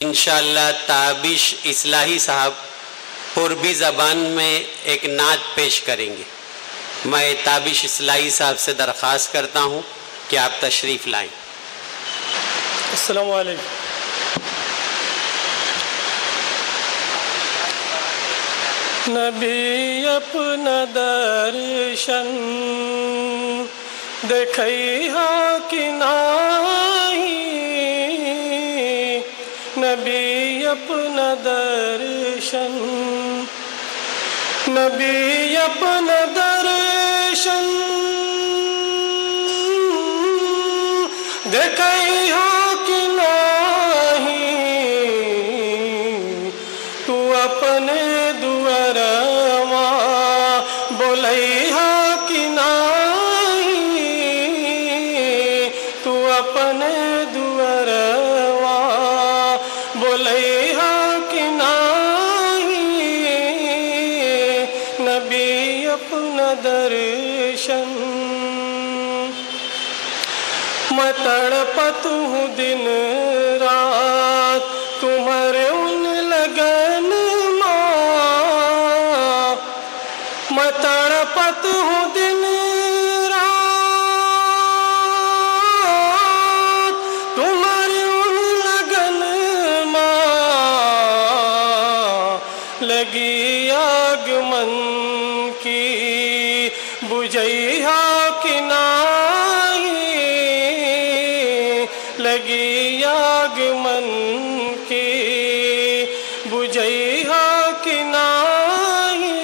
انشاءاللہ تابش اصلاحی صاحب عربی زبان میں ایک نعت پیش کریں گے۔ میں تابش اصلاحی صاحب سے درخواست کرتا ہوں کہ آپ تشریف لائیں۔ السلام علیکم۔ نبی اپنا درشن دیکھئی ہا کہ نہیں، نبی اپنا درشن، نبی اپنا درشن دیکھئی ہا کہ نہیں، تو اپنے دوارواں بولئی ہا کہ نہیں، تو اپنے دوارواں بولئی ہا کہ نہیں، نبی اپنا درشن۔ میں تڑپت ہوں دن رات تمہارے ان لگن ماں، میں تڑپت ہوں دن رات تمہارے ان لگن ماں، لگی آگ من کی بجھئی ہا کہ نہیں، لگی آگ من کی بجھئی ہا کہ نہیں،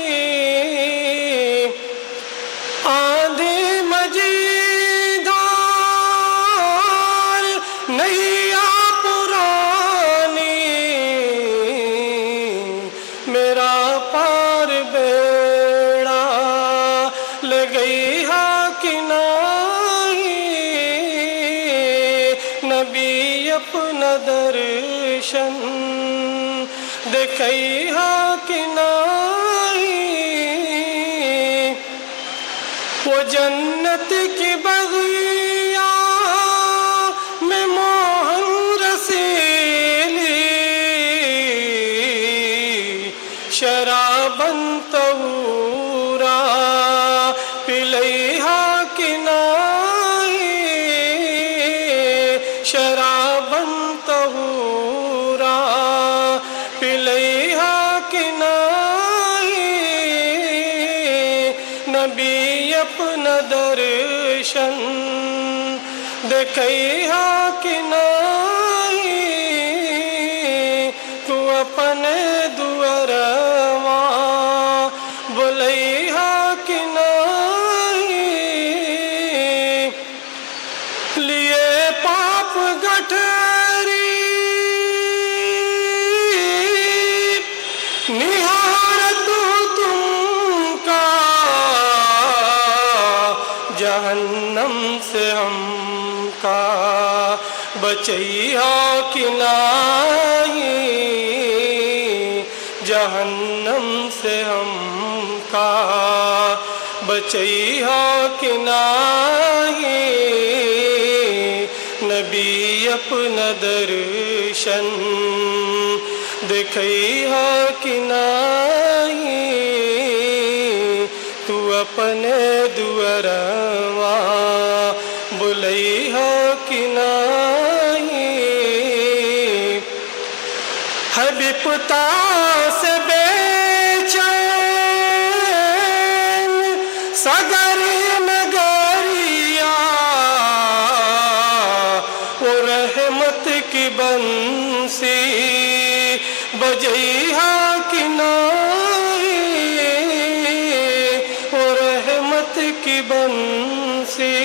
آندھی مجید اور نیا پرانی، میرا پار بیڑا لگئی ہا کہ نہیں، نبی اپنا درشن دیکھئی ہا کہ نہیں، وہ جنت کی بغیا میں موہن رسیلی، شراباً طہورا پلئی ہا کہ نہیں، شراباً طہورا پلئی ہا کہ نہیں، نبی اپنا درشن دیکھئی ہا کہ نہیں، تو اپنے دوارواں بولئی ہا کہ نہیں، لیے پاپ گٹھری نہارت تم کا، جہنم سے ہم کا بچئی ہا کہ نہیں، جہنم سے ہم کا بچئی ہا کہ نہیں، نبی اپنا درشن دیکھئی ہا کہ نہیں، تو اپنے دوارواں بولئی ہا کہ نہیں، ہے بپتا سے بے چین سگر نگریا، وہ رحمت کی بنسی بجئی ہا کہ نہیں، وہ رحمت کی بنسی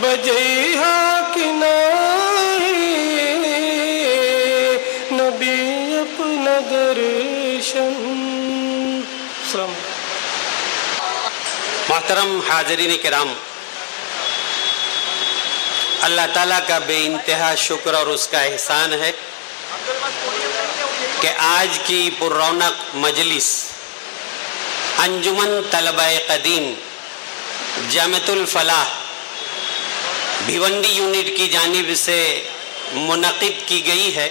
بجئی ہا کہ نہیں، نبی اپنا درشن۔ السلام علیکم۔ محترم حاضرین کرام، اللہ تعالیٰ کا بے انتہا شکر اور اس کا احسان ہے کہ آج کی پر رونق مجلس انجمن طلبہ قدیم جامعۃ الفلاح بھیونڈی یونٹ کی جانب سے منعقد کی گئی ہے۔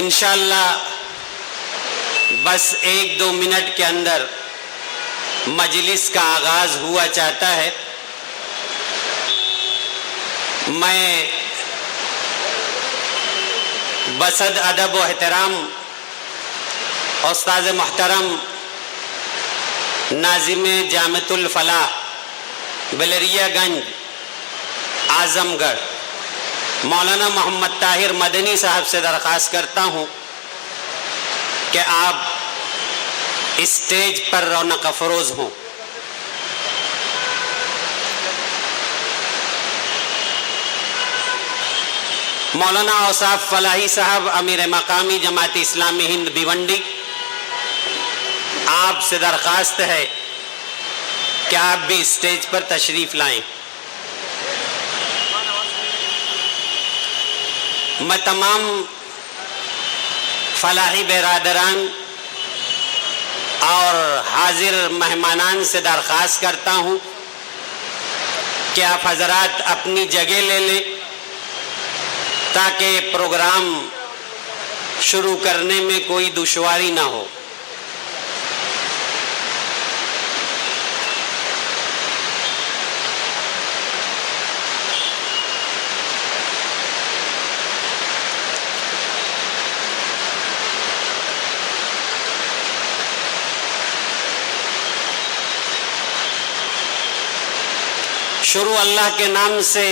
انشاءاللہ بس 1-2 منٹ کے اندر مجلس کا آغاز ہوا چاہتا ہے۔ میں بصد ادب و احترام استاذ محترم ناظم جامعۃ الفلاح بلریا گنج اعظم گڑھ مولانا محمد طاہر مدنی صاحب سے درخواست کرتا ہوں کہ آپ اسٹیج پر رونق افروز ہوں۔ مولانا اوصاف فلاحی صاحب امیر مقامی جماعت اسلامی ہند بھیونڈی، آپ سے درخواست ہے کہ آپ بھی اسٹیج پر تشریف لائیں۔ میں تمام فلاحی برادران اور حاضر مہمانان سے درخواست کرتا ہوں کہ آپ حضرات اپنی جگہ لے لیں تاکہ پروگرام شروع کرنے میں کوئی دشواری نہ ہو۔ شروع اللہ کے نام سے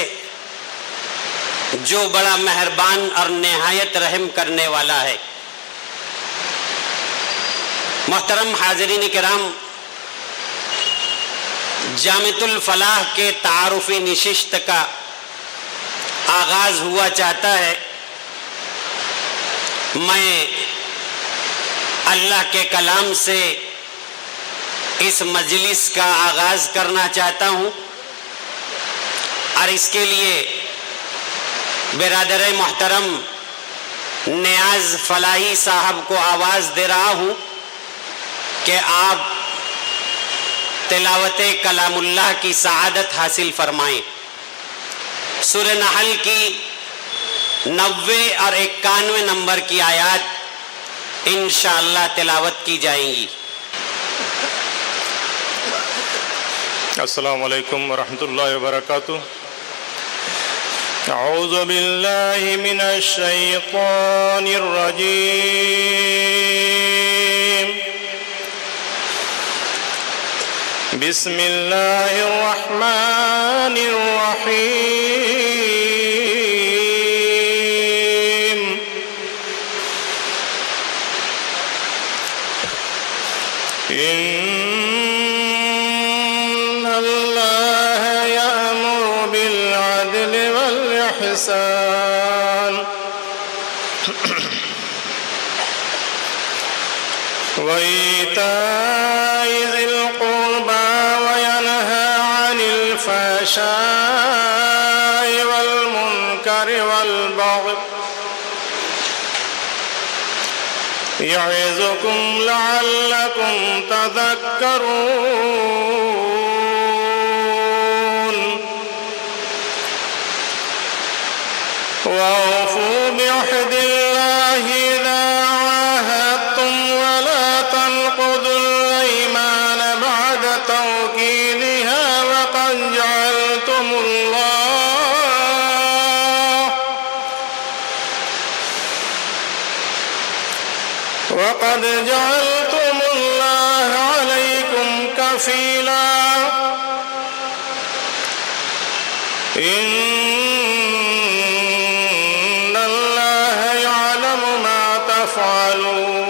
جو بڑا مہربان اور نہایت رحم کرنے والا ہے۔ محترم حاضرین کرام، جامعۃ الفلاح کے تعارفی نشست کا آغاز ہوا چاہتا ہے۔ میں اللہ کے کلام سے اس مجلس کا آغاز کرنا چاہتا ہوں اور اس کے لیے برادر محترم نیاز فلاحی صاحب کو آواز دے رہا ہوں کہ آپ تلاوت کلام اللہ کی سعادت حاصل فرمائیں۔ سورہ نحل کی 90 اور 91 نمبر کی آیات انشاءاللہ تلاوت کی جائیں گی۔ السلام علیکم ورحمۃ اللہ وبرکاتہ۔ اعوذ باللہ من الشیطان الرجیم، بسم اللہ الرحمن الرحیم۔ ان اللہ یأمر بالعدل والإحسان وإيتاء ذي القربى وينهى عن الفحشاء والمنكر والبغي يعظكم لعلكم تذكرون وأوفوا بعهد الله إذا عاهدتم ولا تنقضوا الأيمان بعد توكيدها وقد جعلتم الله عليكم كفيلا إن الله يعلم ما تفعلون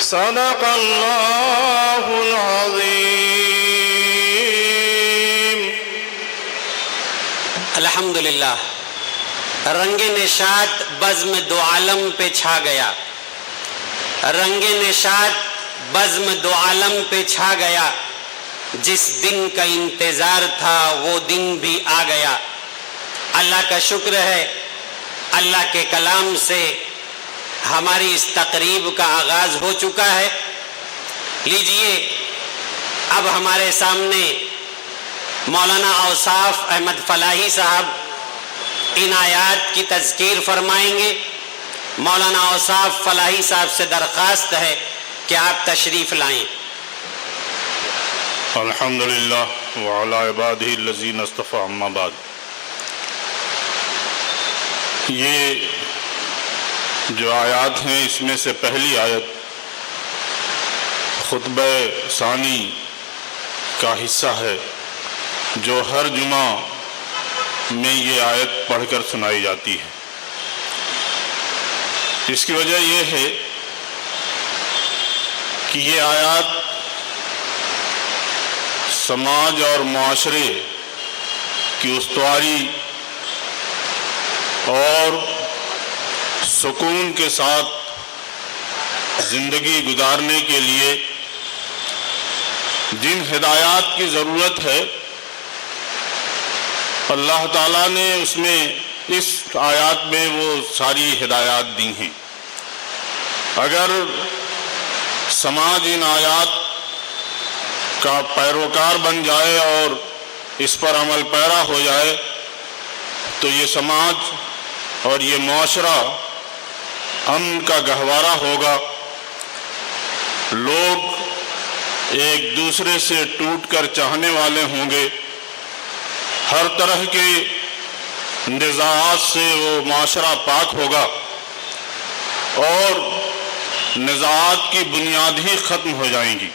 صدق الله العظيم۔ الحمدللہ، رنگ نشاط بزم دو عالم پہ چھا گیا، رنگ نشاط بزم دو عالم پہ چھا گیا، جس دن کا انتظار تھا وہ دن بھی آ گیا۔ اللہ کا شکر ہے، اللہ کے کلام سے ہماری اس تقریب کا آغاز ہو چکا ہے۔ لیجئے اب ہمارے سامنے مولانا اوصاف احمد فلاحی صاحب ان آیات کی تذکیر فرمائیں گے۔ مولانا اوصاف فلاحی صاحب سے درخواست ہے کہ آپ تشریف لائیں۔ الحمدللہ وعلی عبادہ الذین اصطفیٰ، اما بعد۔ یہ جو آیات ہیں اس میں سے پہلی آیت خطبہ ثانی کا حصہ ہے جو ہر جمعہ میں یہ آیت پڑھ کر سنائی جاتی ہے۔ اس کی وجہ یہ ہے کہ یہ آیات سماج اور معاشرے کی استواری اور سکون کے ساتھ زندگی گزارنے کے لیے جن ہدایات کی ضرورت ہے اللہ تعالیٰ نے اس آیات میں وہ ساری ہدایات دی ہیں۔ اگر سماج ان آیات کا پیروکار بن جائے اور اس پر عمل پیرا ہو جائے تو یہ سماج اور یہ معاشرہ امن کا گہوارہ ہوگا، لوگ ایک دوسرے سے ٹوٹ کر چاہنے والے ہوں گے، ہر طرح کے نزاعات سے وہ معاشرہ پاک ہوگا اور نزاعات کی بنیاد ہی ختم ہو جائیں گی۔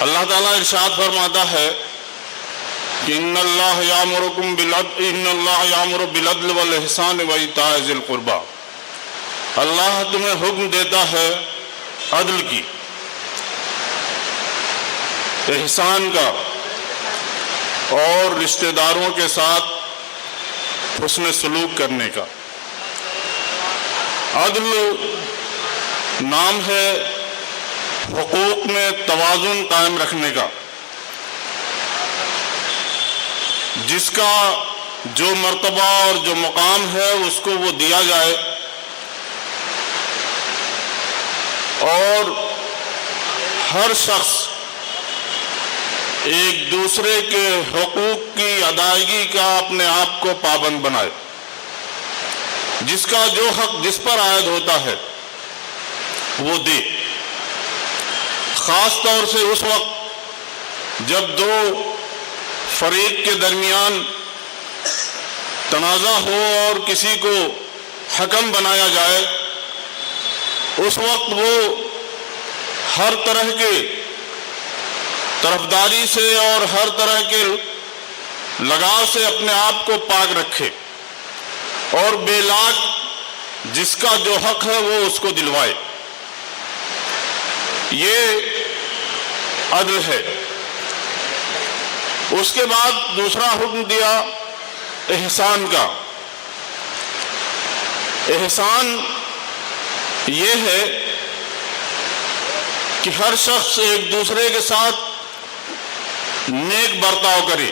اللہ تعالیٰ ارشاد فرماتا ہے کہ ان اللہ یامر بالعدل والاحسان وایتاء ذی القربی، اللہ تمہیں حکم دیتا ہے عدل کی، احسان کا اور رشتہ داروں کے ساتھ حسن سلوک کرنے کا۔ عدل نام ہے حقوق میں توازن قائم رکھنے کا، جس کا جو مرتبہ اور جو مقام ہے اس کو وہ دیا جائے اور ہر شخص ایک دوسرے کے حقوق کی ادائیگی کا اپنے آپ کو پابند بنائے، جس کا جو حق جس پر عائد ہوتا ہے وہ دے۔ خاص طور سے اس وقت جب دو فریق کے درمیان تنازع ہو اور کسی کو حکم بنایا جائے، اس وقت وہ ہر طرح کے طرفداری سے اور ہر طرح کے لگاؤ سے اپنے آپ کو پاک رکھے اور بے لاگ جس کا جو حق ہے وہ اس کو دلوائے۔ یہ عدل ہے۔ اس کے بعد دوسرا حکم دیا احسان کا۔ احسان یہ ہے کہ ہر شخص ایک دوسرے کے ساتھ نیک برتاؤ کرے،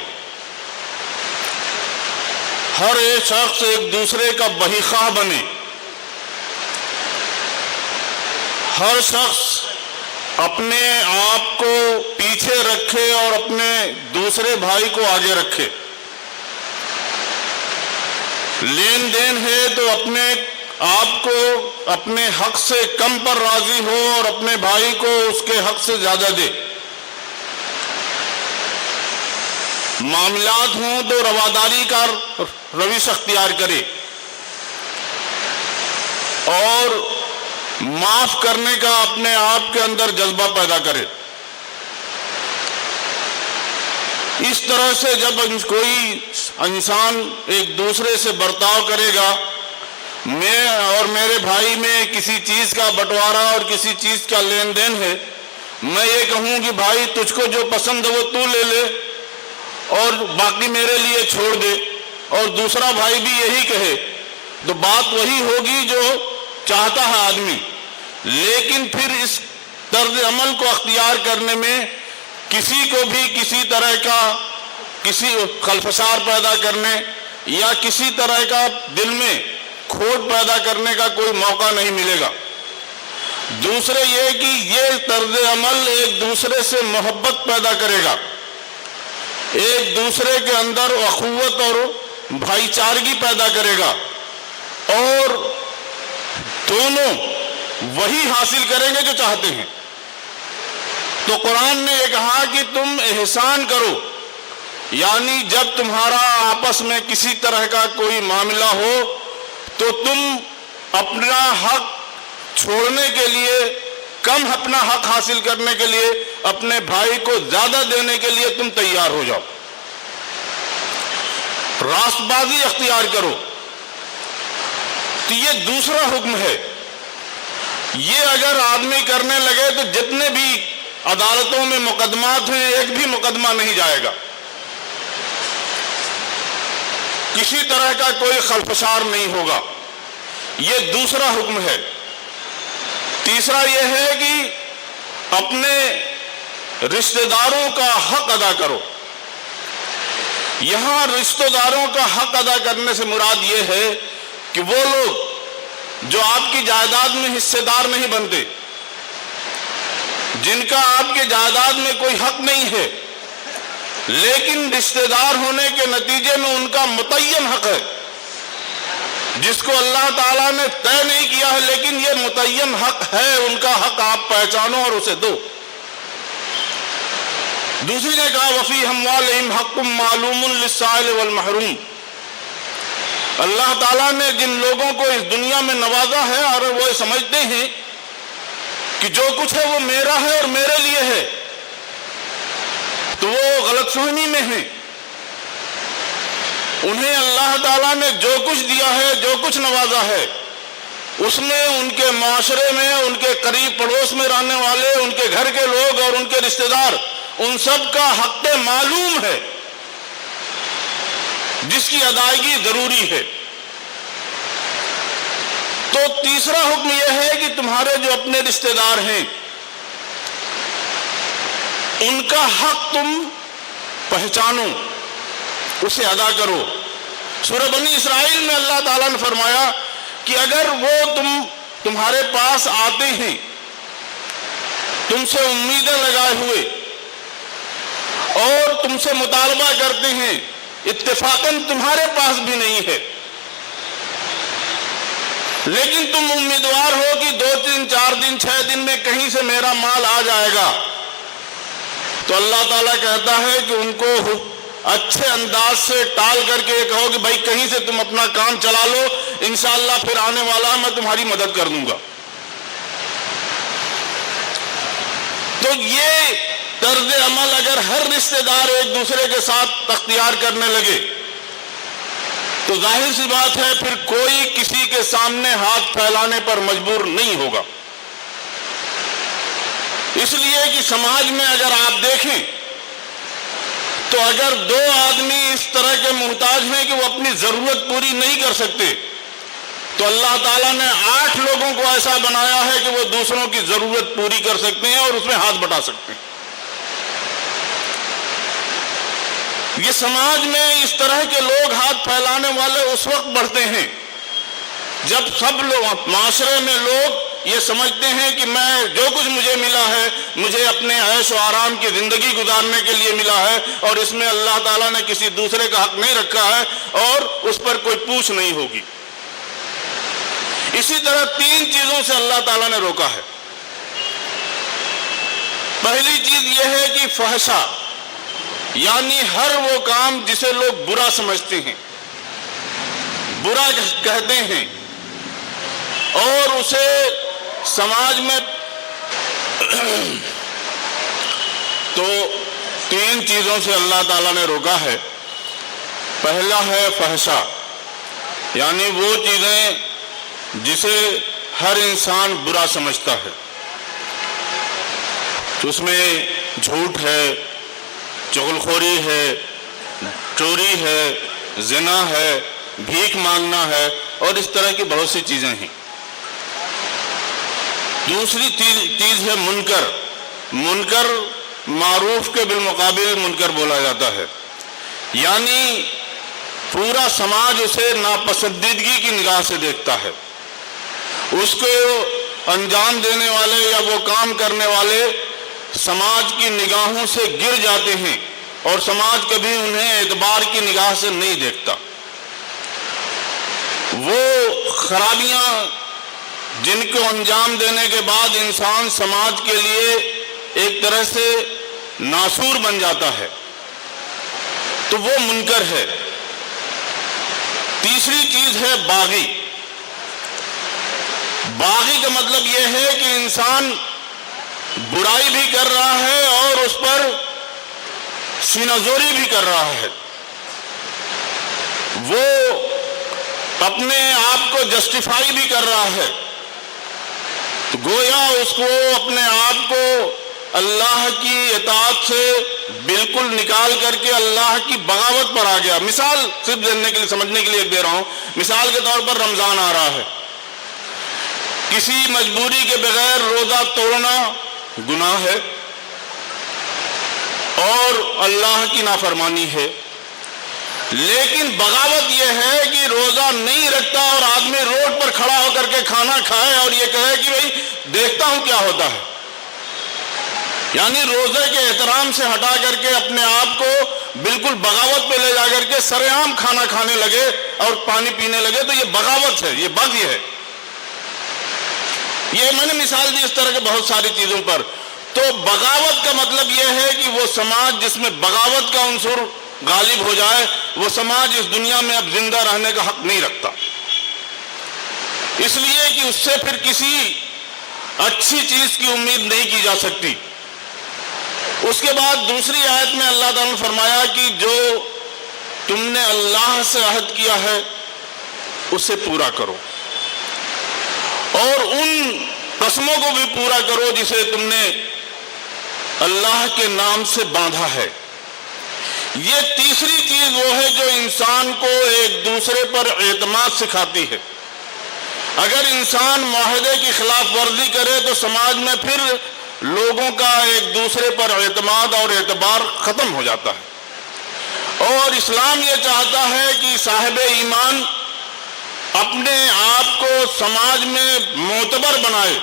ہر ایک شخص ایک دوسرے کا بہی خواہ بنے، ہر شخص اپنے آپ کو پیچھے رکھے اور اپنے دوسرے بھائی کو آگے رکھے۔ لین دین ہے تو اپنے آپ کو اپنے حق سے کم پر راضی ہو اور اپنے بھائی کو اس کے حق سے زیادہ دے۔ معاملات ہوں تو رواداری کا روش اختیار کرے اور معاف کرنے کا اپنے آپ کے اندر جذبہ پیدا کرے۔ اس طرح سے جب کوئی انسان ایک دوسرے سے برتاؤ کرے گا، میں اور میرے بھائی میں کسی چیز کا بٹوارا اور کسی چیز کا لین دین ہے، میں یہ کہوں کہ بھائی تجھ کو جو پسند ہے وہ تو لے لے اور باقی میرے لیے چھوڑ دے، اور دوسرا بھائی بھی یہی کہے، تو بات وہی ہوگی جو چاہتا ہے آدمی۔ لیکن پھر اس طرز عمل کو اختیار کرنے میں کسی کو بھی کسی طرح کا کسی خلفشار پیدا کرنے یا کسی طرح کا دل میں کھوٹ پیدا کرنے کا کوئی موقع نہیں ملے گا۔ دوسرے یہ کہ یہ طرز عمل ایک دوسرے سے محبت پیدا کرے گا، ایک دوسرے کے اندر اخوت اور بھائی چارگی پیدا کرے گا اور دونوں وہی حاصل کریں گے جو چاہتے ہیں۔ تو قرآن نے یہ کہا کہ تم احسان کرو، یعنی جب تمہارا آپس میں کسی طرح کا کوئی معاملہ ہو تو تم اپنا حق چھوڑنے کے لیے، کم اپنا حق حاصل کرنے کے لیے، اپنے بھائی کو زیادہ دینے کے لیے تم تیار ہو جاؤ، راست بازی اختیار کرو۔ تو یہ دوسرا حکم ہے۔ یہ اگر آدمی کرنے لگے تو جتنے بھی عدالتوں میں مقدمات ہیں ایک بھی مقدمہ نہیں جائے گا، کسی طرح کا کوئی خلفشار نہیں ہوگا۔ یہ دوسرا حکم ہے۔ تیسرا یہ ہے کہ اپنے رشتہ داروں کا حق ادا کرو۔ یہاں رشتہ داروں کا حق ادا کرنے سے مراد یہ ہے کہ وہ لوگ جو آپ کی جائیداد میں حصے دار نہیں بنتے، جن کا آپ کے جائیداد میں کوئی حق نہیں ہے، لیکن رشتہ دار ہونے کے نتیجے میں ان کا متعین حق ہے، جس کو اللہ تعالیٰ نے طے نہیں کیا ہے لیکن یہ متعین حق ہے، ان کا حق آپ پہچانو اور اسے دو۔ دوسری نے کہا وَفِي أَمْوَالِهِمْ حَقٌّ مَّعْلُومٌ لِلسَّائِلِ وَالْمَحْرُومِ۔ اللہ تعالیٰ نے جن لوگوں کو اس دنیا میں نوازا ہے اور وہ سمجھتے ہیں کہ جو کچھ ہے وہ میرا ہے اور میرے لیے ہے، تو وہ غلط فہمی میں ہیں۔ انہیں اللہ تعالیٰ نے جو کچھ دیا ہے، جو کچھ نوازا ہے، اس میں ان کے معاشرے میں، ان کے قریب پڑوس میں رہنے والے، ان کے گھر کے لوگ اور ان کے رشتہ دار، ان سب کا حق معلوم ہے جس کی ادائیگی ضروری ہے۔ تو تیسرا حکم یہ ہے کہ تمہارے جو اپنے رشتہ دار ہیں ان کا حق تم پہچانو، اسے ادا کرو۔ سورہ بنی اسرائیل میں اللہ تعالیٰ نے فرمایا کہ اگر وہ تمہارے پاس آتے ہیں تم سے امیدیں لگائے ہوئے اور تم سے مطالبہ کرتے ہیں، اتفاقاً تمہارے پاس بھی نہیں ہے، لیکن تم امیدوار ہو کہ 2 دن 4 دن 6 دن میں کہیں سے میرا مال آ جائے گا، تو اللہ تعالیٰ کہتا ہے کہ ان کو اچھے انداز سے ٹال کر کے کہو کہ بھائی کہیں سے تم اپنا کام چلا لو، انشاءاللہ پھر آنے والا میں تمہاری مدد کر دوں گا۔ تو یہ طرز عمل اگر ہر رشتہ دار ایک دوسرے کے ساتھ اختیار کرنے لگے تو ظاہر سی بات ہے پھر کوئی کسی کے سامنے ہاتھ پھیلانے پر مجبور نہیں ہوگا۔ اس لیے کہ سماج میں اگر آپ دیکھیں تو اگر 2 آدمی اس طرح کے محتاج ہیں کہ وہ اپنی ضرورت پوری نہیں کر سکتے تو اللہ تعالیٰ نے 8 لوگوں کو ایسا بنایا ہے کہ وہ دوسروں کی ضرورت پوری کر سکتے ہیں اور اس میں ہاتھ بٹا سکتے ہیں۔ یہ سماج میں اس طرح کے لوگ ہاتھ پھیلانے والے اس وقت بڑھتے ہیں جب سب لوگ معاشرے میں لوگ یہ سمجھتے ہیں کہ میں جو کچھ مجھے ملا ہے مجھے اپنے عیش و آرام کی زندگی گزارنے کے لیے ملا ہے اور اس میں اللہ تعالیٰ نے کسی دوسرے کا حق نہیں رکھا ہے اور اس پر کوئی پوچھ نہیں ہوگی۔ اسی طرح 3 چیزوں سے اللہ تعالیٰ نے روکا ہے۔ پہلی چیز یہ ہے کہ فحشا، یعنی ہر وہ کام جسے لوگ برا سمجھتے ہیں، برا کہتے ہیں اور اسے سماج میں تو 3 چیزوں سے اللہ تعالیٰ نے روکا ہے۔ پہلا ہے فحشا، یعنی وہ چیزیں جسے ہر انسان برا سمجھتا ہے، اس میں جھوٹ ہے، چغلخوری ہے، چوری ہے، زنا ہے، بھیک مانگنا ہے اور اس طرح کی بہت سی چیزیں ہیں۔ دوسری چیز ہے منکر۔ منکر معروف کے بالمقابل منکر بولا جاتا ہے، یعنی پورا سماج اسے ناپسندیدگی کی نگاہ سے دیکھتا ہے، اس کو انجام دینے والے یا وہ کام کرنے والے سماج کی نگاہوں سے گر جاتے ہیں اور سماج کبھی انہیں اعتبار کی نگاہ سے نہیں دیکھتا۔ وہ خرابیاں جن کو انجام دینے کے بعد انسان سماج کے لیے ایک طرح سے ناسور بن جاتا ہے، تو وہ منکر ہے۔ تیسری چیز ہے باغی۔ باغی کا مطلب یہ ہے کہ انسان برائی بھی کر رہا ہے اور اس پر سینہ زوری بھی کر رہا ہے، وہ اپنے آپ کو جسٹیفائی بھی کر رہا ہے، تو گویا اس کو اپنے آپ کو اللہ کی اطاعت سے بالکل نکال کر کے اللہ کی بغاوت پر آ گیا۔ مثال صرف دینے کے لیے، سمجھنے کے لیے دے رہا ہوں، مثال کے طور پر رمضان آ رہا ہے، کسی مجبوری کے بغیر روزہ توڑنا گناہ ہے اور اللہ کی نافرمانی ہے، لیکن بغاوت یہ ہے کہ روزہ نہیں رکھتا اور آدمی روڈ پر کھڑا ہو کر کے کھانا کھائے اور یہ کہے کہ بھئی دیکھتا ہوں کیا ہوتا ہے، یعنی روزے کے احترام سے ہٹا کر کے اپنے آپ کو بالکل بغاوت پہ لے جا کر کے سر عام کھانا کھانے لگے اور پانی پینے لگے، تو یہ بغاوت ہے، یہ بغی ہے۔ یہ میں نے مثال دی اس طرح کے بہت ساری چیزوں پر۔ تو بغاوت کا مطلب یہ ہے کہ وہ سماج جس میں بغاوت کا عنصر غالب ہو جائے، وہ سماج اس دنیا میں اب زندہ رہنے کا حق نہیں رکھتا، اس لیے کہ اس سے پھر کسی اچھی چیز کی امید نہیں کی جا سکتی۔ اس کے بعد دوسری آیت میں اللہ تعالیٰ نے فرمایا کہ جو تم نے اللہ سے عہد کیا ہے اسے پورا کرو، اور ان قسموں کو بھی پورا کرو جسے تم نے اللہ کے نام سے باندھا ہے۔ یہ تیسری چیز وہ ہے جو انسان کو ایک دوسرے پر اعتماد سکھاتی ہے۔ اگر انسان معاہدے کی خلاف ورزی کرے تو سماج میں پھر لوگوں کا ایک دوسرے پر اعتماد اور اعتبار ختم ہو جاتا ہے، اور اسلام یہ چاہتا ہے کہ صاحب ایمان اپنے آپ کو سماج میں معتبر بنائے،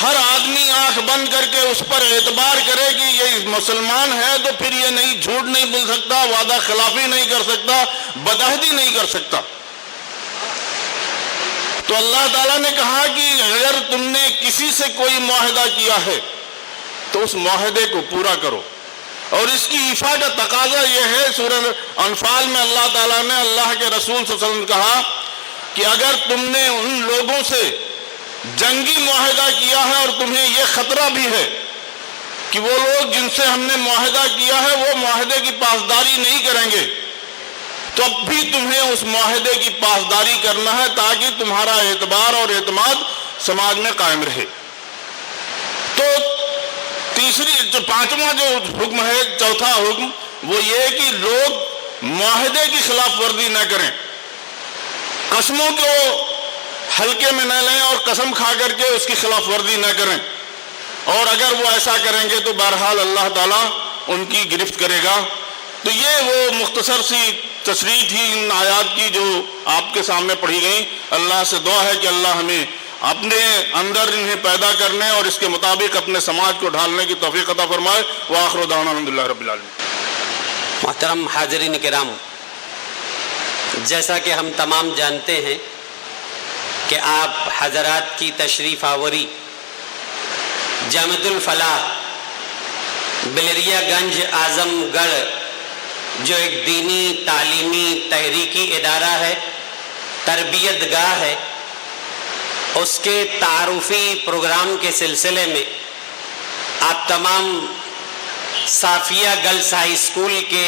ہر آدمی آنکھ بند کر کے اس پر اعتبار کرے کہ یہ مسلمان ہے تو پھر یہ نہیں جھوٹ نہیں بول سکتا، وعدہ خلافی نہیں کر سکتا، بدعہدی نہیں کر سکتا۔ تو اللہ تعالیٰ نے کہا کہ اگر تم نے کسی سے کوئی معاہدہ کیا ہے تو اس معاہدے کو پورا کرو، اور اس کی ایفا کا تقاضا یہ ہے، سورہ انفال میں اللہ تعالیٰ نے اللہ کے رسول صلی اللہ علیہ وسلم نے کہا کہ اگر تم نے ان لوگوں سے جنگی معاہدہ کیا ہے اور تمہیں یہ خطرہ بھی ہے کہ وہ لوگ جن سے ہم نے معاہدہ کیا ہے وہ معاہدے کی پاسداری نہیں کریں گے، تو اب بھی تمہیں اس معاہدے کی پاسداری کرنا ہے تاکہ تمہارا اعتبار اور اعتماد سماج میں قائم رہے۔ تو جو پانچواں جو حکم ہے، چوتھا حکم، وہ یہ کہ لوگ معاہدے کی خلاف ورزی نہ کریں، قسموں کو ہلکے میں نہ لیں اور قسم کھا کر کے اس کی خلاف ورزی نہ کریں، اور اگر وہ ایسا کریں گے تو بہرحال اللہ تعالیٰ ان کی گرفت کرے گا۔ تو یہ وہ مختصر سی تشریح تھی ان آیات کی جو آپ کے سامنے پڑھی گئیں۔ اللہ سے دعا ہے کہ اللہ ہمیں اپنے اندر انہیں پیدا کرنے اور اس کے مطابق اپنے سماج کو ڈھالنے کی توفیق عطا فرمائے۔ وآخر دعوانا الحمدللہ رب العالمین۔ محترم حاضرین کرام، جیسا کہ ہم تمام جانتے ہیں کہ آپ حضرات کی تشریف آوری جامعۃ الفلاح بلریا گنج اعظم گڑھ، جو ایک دینی تعلیمی تحریکی ادارہ ہے، تربیت گاہ ہے، اس کے تعارفی پروگرام کے سلسلے میں آپ تمام صافیہ گرلز ہائی اسکول کے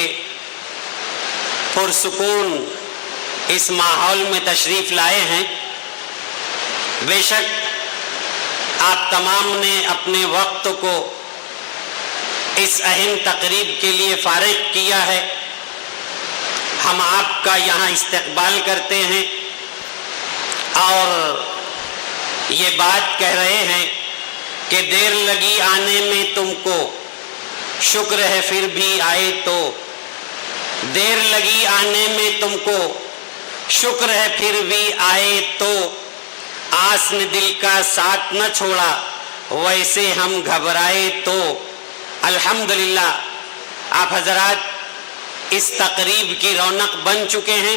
پرسکون اس ماحول میں تشریف لائے ہیں۔ بے شک آپ تمام نے اپنے وقت کو اس اہم تقریب کے لیے فارغ کیا ہے۔ ہم آپ کا یہاں استقبال کرتے ہیں اور یہ بات کہہ رہے ہیں کہ دیر لگی آنے میں تم کو، شکر ہے پھر بھی آئے تو، دیر لگی آنے میں تم کو، شکر ہے پھر بھی آئے تو، آس نے دل کا ساتھ نہ چھوڑا ویسے ہم گھبرائے تو۔ الحمدللہ آپ حضرات اس تقریب کی رونق بن چکے ہیں۔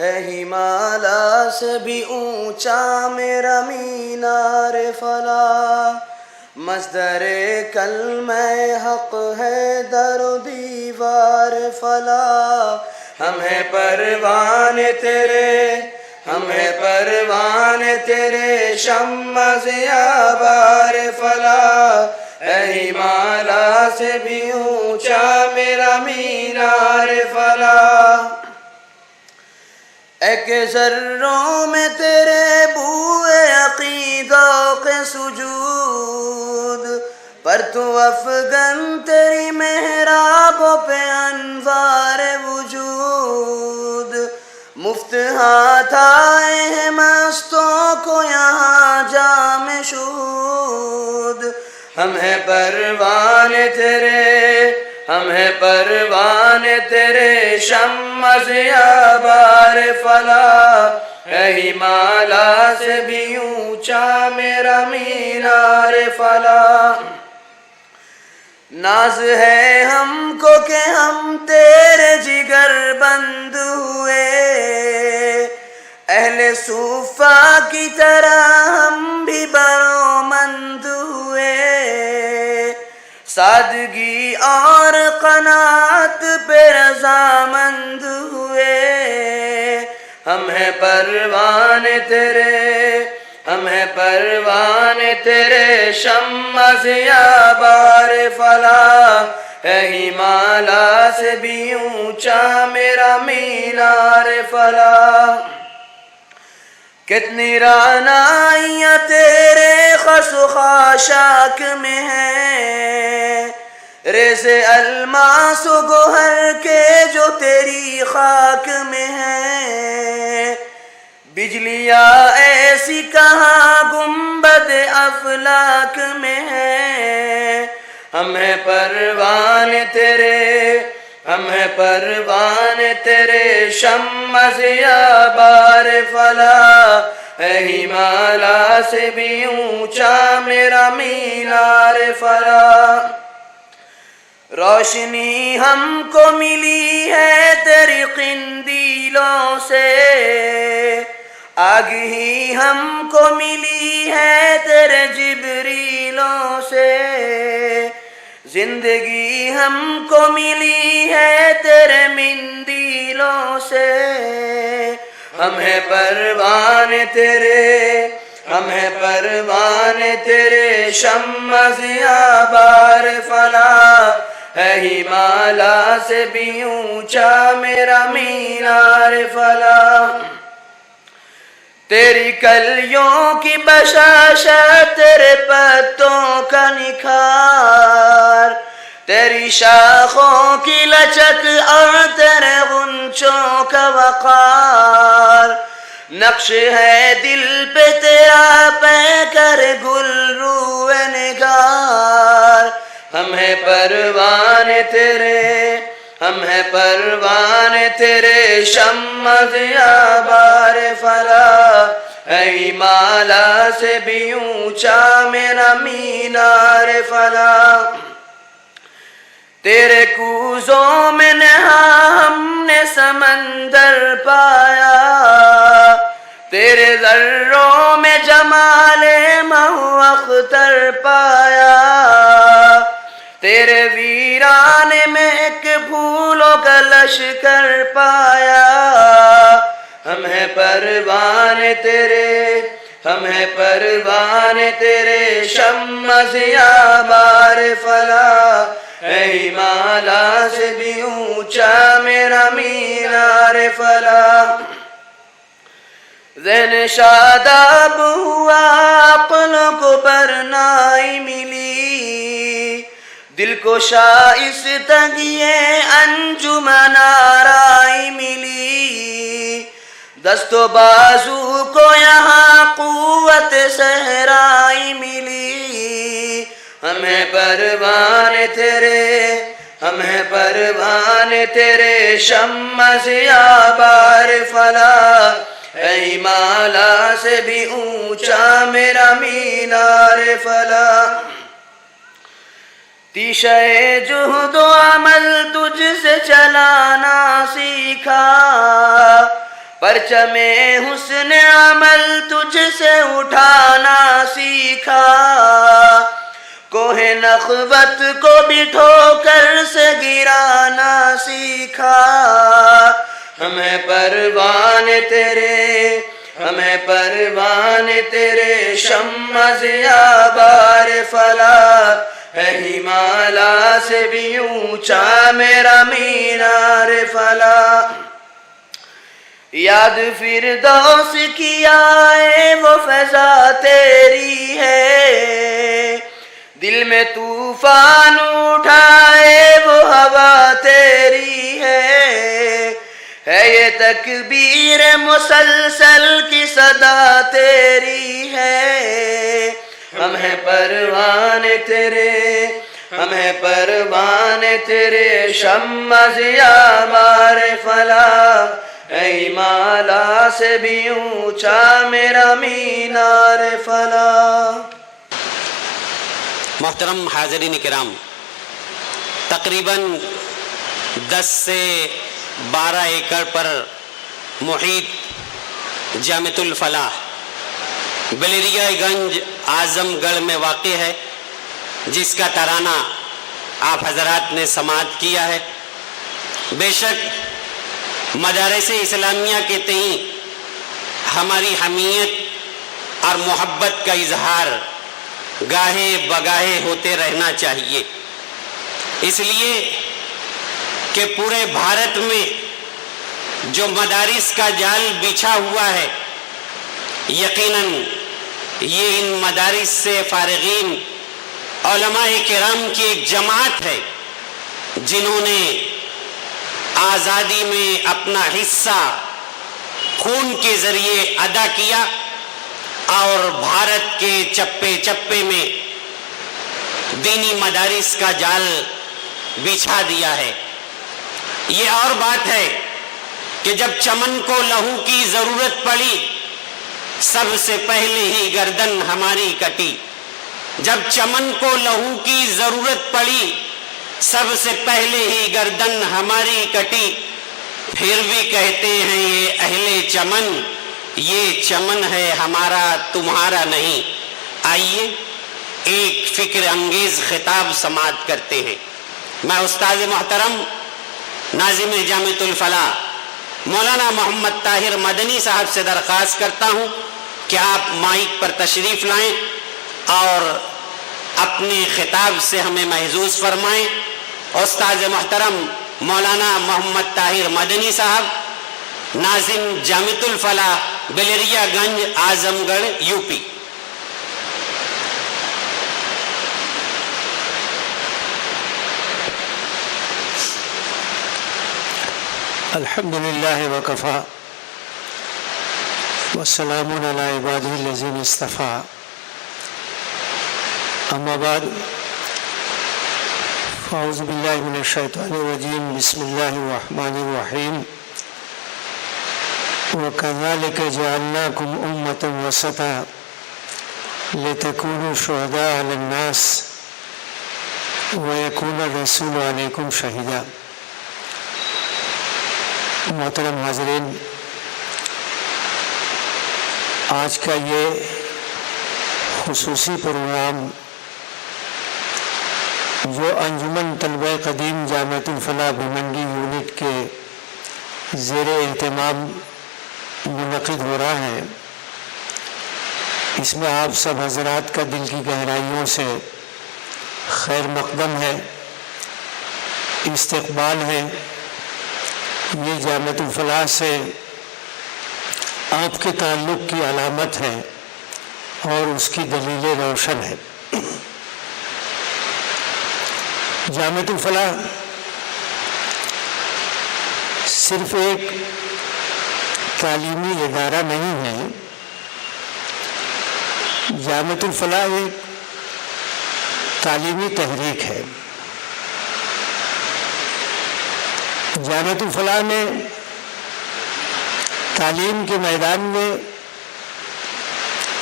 ہے ہمالا سے بھی اونچا میرا مینار فلاح، مصدر کلمہ حق ہے در و دیوار فلاح، ہم ہیں پروان تیرے، ہم ہیں پروان تیرے شمع ضیاء بار فلاح، اے ہمالا سے بھی اونچا میرا مینار فلاح، اے کہ ذروں میں تیرے بوئے عقیدہ کے سجود، پر تو افغن تیری محرابوں پہ انوار وجود، مفت ہاتھ آئے ہیں مستوں کو یہاں جام شہود، ہم ہیں پروان تیرے، ہم ہیں پروان تیرے شمع ضیاء بار فلاح، اے ہمالا سے بھی اونچا میرا مینار فلاح، ناز ہے ہم کو کہ ہم تیرے جگر بند ہوئے، اہل صوفہ کی طرح ہم بھی برومند ہوئے، سادگی اور قناعت پہ رضامند ہوئے، ہم ہیں پروان تیرے، ہم ہیں پروان تیرے شمع ضیاء بار فلاح، اے ہمالا سے بھی اونچا میرا مینار فلاح، کتنی رعنائیاں تیرے خس و خاشاک میں ہیں، ریز الماس و گوہر کے جو تیری خاک میں ہیں، بجلیاں ایسی کہاں گنبد افلاک میں ہیں، ہم ہیں پروان تیرے، ہم ہیں پروان تیرے شمع ضیاء بار فلاح، اے ہمالا سے بھی اونچا میرا مینار فلاح، روشنی ہم کو ملی ہے تیری قندیلوں سے، آگ ہی ہم کو ملی ہے تیرے جبریلوں سے، زندگی ہم کو ملی ہے تیرے مندیلوں سے، ہم ہیں پروان تیرے، ہم ہیں پروان تیرے شمع ضیاء بار فلاح، ہے ہمالا سے بھی اونچا میرا مینار فلاح، تیری کلیوں کی بشاشت، تیرے پتوں کا نکھار، تیری شاخوں کی لچک اور تیرے غنچوں کا وقار، نقش ہے دل پہ تیرا پیکر گل روئے نگار، ہم ہیں پروان تیرے، ہم ہیں پروان تیرے شمع ضیاء بار فلاح، اے ہمالا سے بھی اونچا میرا مینار فلاح، تیرے کوزوں میں نہا ہم نے سمندر پایا، تیرے ذروں میں جمال مہو اختر پایا، تیرے ویرانے میں ایک پھولوں کا لشکر پایا، ہم ہیں پروان تیرے، ہم ہیں پروان تیرے شمع ضیاء بار فلاح، اے ہمالا سے بھی اونچا میرا مینار فلاح، ذہن شاداب ہوا عقل کو برنائی ملی، دل کو شائستگی انجمن آرائی ملی، دست و بازو کو یہاں قوت صحرائی ملی، ہمیں پروان تیرے، ہمیں پروان تیرے شمع ضیاء بار فلاح، اے ہمالا سے بھی اونچا میرا مینار فلاح، تیشے جہد و عمل تجھ سے چلانا سیکھا، پرچم حسن عمل تجھ سے اٹھانا سیکھا، کوہ نخوت کو بھی ٹھوکر سے گرانا سیکھا، ہمیں پروان تیرے، ہمیں پروان تیرے شمع ضیاء بار فلاح ہے، ہمالا سے بھی اونچا میرا مینار فلاح، یاد فردوس کی آئے وہ فضا تیری ہے، دل میں طوفان اٹھائے وہ ہوا تیری ہے یہ تکبیر مسلسل کی صدا تیری ہے، ہم ہیں پروان تیرے، ہم ہیں پروان تیرے شمع ضیاء مار فلاح، مالا سے بھی اونچا میرا مینار فلاح۔ محترم حاضرین کرام، تقریباً 10 سے 12 ایکڑ پر محیط جامعۃ الفلاح بلیریا گنج اعظم گڑھ میں واقع ہے، جس کا ترانہ آپ حضرات نے سماعت کیا ہے۔ بے شک مدارس اسلامیہ کے تئیں ہماری حمیت اور محبت کا اظہار گاہے بگاہے ہوتے رہنا چاہیے، اس لیے کہ پورے بھارت میں جو مدارس کا جال بچھا ہوا ہے، یقیناً یہ ان مدارس سے فارغین علماء کرام کی ایک جماعت ہے جنہوں نے آزادی میں اپنا حصہ خون کے ذریعے ادا کیا اور بھارت کے چپے چپے میں دینی مدارس کا جال بچھا دیا ہے۔ یہ اور بات ہے کہ جب چمن کو لہو کی ضرورت پڑی، سب سے پہلے ہی گردن ہماری کٹی۔ جب چمن کو لہو کی ضرورت پڑی، سب سے پہلے ہی گردن ہماری کٹی، پھر بھی کہتے ہیں یہ اہل چمن، یہ چمن ہے ہمارا تمہارا نہیں۔ آئیے ایک فکر انگیز خطاب سماعت کرتے ہیں۔ میں استاد محترم ناظم جامعۃ الفلاح مولانا محمد طاہر مدنی صاحب سے درخواست کرتا ہوں کہ آپ مائک پر تشریف لائیں اور اپنے خطاب سے ہمیں محظوظ فرمائیں۔ استاد محترم مولانا محمد طاہر مدنی صاحب، ناظم جامعۃ الفلاح بلیریا گنج اعظم گڑھ یو پی۔ الحمد لله وكفى والسلام على عباده الذين اصطفى، أما بعد، فأعوذ بالله من الشيطان الرجيم، بسم الله الرحمن الرحيم، وكذلك جعلناكم أمة وسطا لتكونوا شهداء على الناس ويكون الرسول عليكم شهيدا۔ محترم حاضرین، آج کا یہ خصوصی پروگرام جو انجمن طلبہ قدیم جامعۃ الفلاح بھیمنڈی یونٹ کے زیر اہتمام منعقد ہو رہا ہے، اس میں آپ سب حضرات کا دل کی گہرائیوں سے خیر مقدم ہے، استقبال ہے۔ یہ جامعۃ الفلاح سے آپ کے تعلق کی علامت ہے اور اس کی دلیل روشن ہے۔ جامعۃ الفلاح صرف ایک تعلیمی ادارہ نہیں ہے، جامعۃ الفلاح ایک تعلیمی تحریک ہے۔ جامعۃ الفلاح نے تعلیم کے میدان میں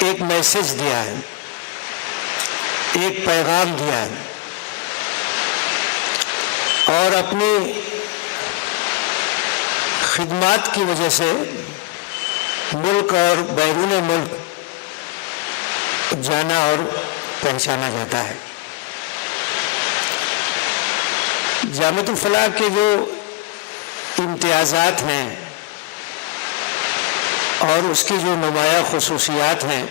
ایک میسج دیا ہے، ایک پیغام دیا ہے، اور اپنی خدمات کی وجہ سے ملک اور بیرون ملک جانا اور پہچانا جاتا ہے۔ جامعۃ الفلاح کے جو امتیازات ہیں اور اس کی جو نمایاں خصوصیات ہیں،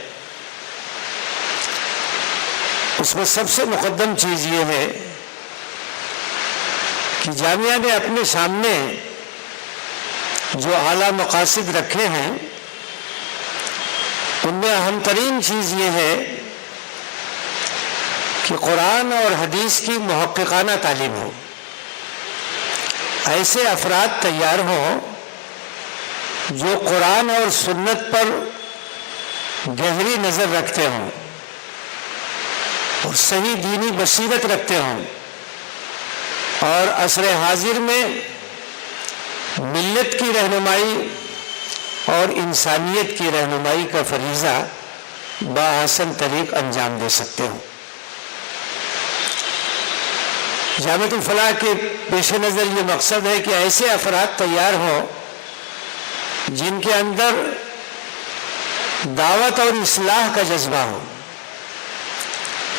اس میں سب سے مقدم چیز یہ ہے کہ جامعہ نے اپنے سامنے جو اعلیٰ مقاصد رکھے ہیں ان میں اہم ترین چیز یہ ہے کہ قرآن اور حدیث کی محققانہ تعلیم ہو، ایسے افراد تیار ہوں جو قرآن اور سنت پر گہری نظر رکھتے ہوں اور صحیح دینی بصیرت رکھتے ہوں، اور عصر حاضر میں ملت کی رہنمائی اور انسانیت کی رہنمائی کا فریضہ باحسن طریق انجام دے سکتے ہوں۔ جامعۃ الفلاح کے پیش نظر یہ مقصد ہے کہ ایسے افراد تیار ہوں جن کے اندر دعوت اور اصلاح کا جذبہ ہو،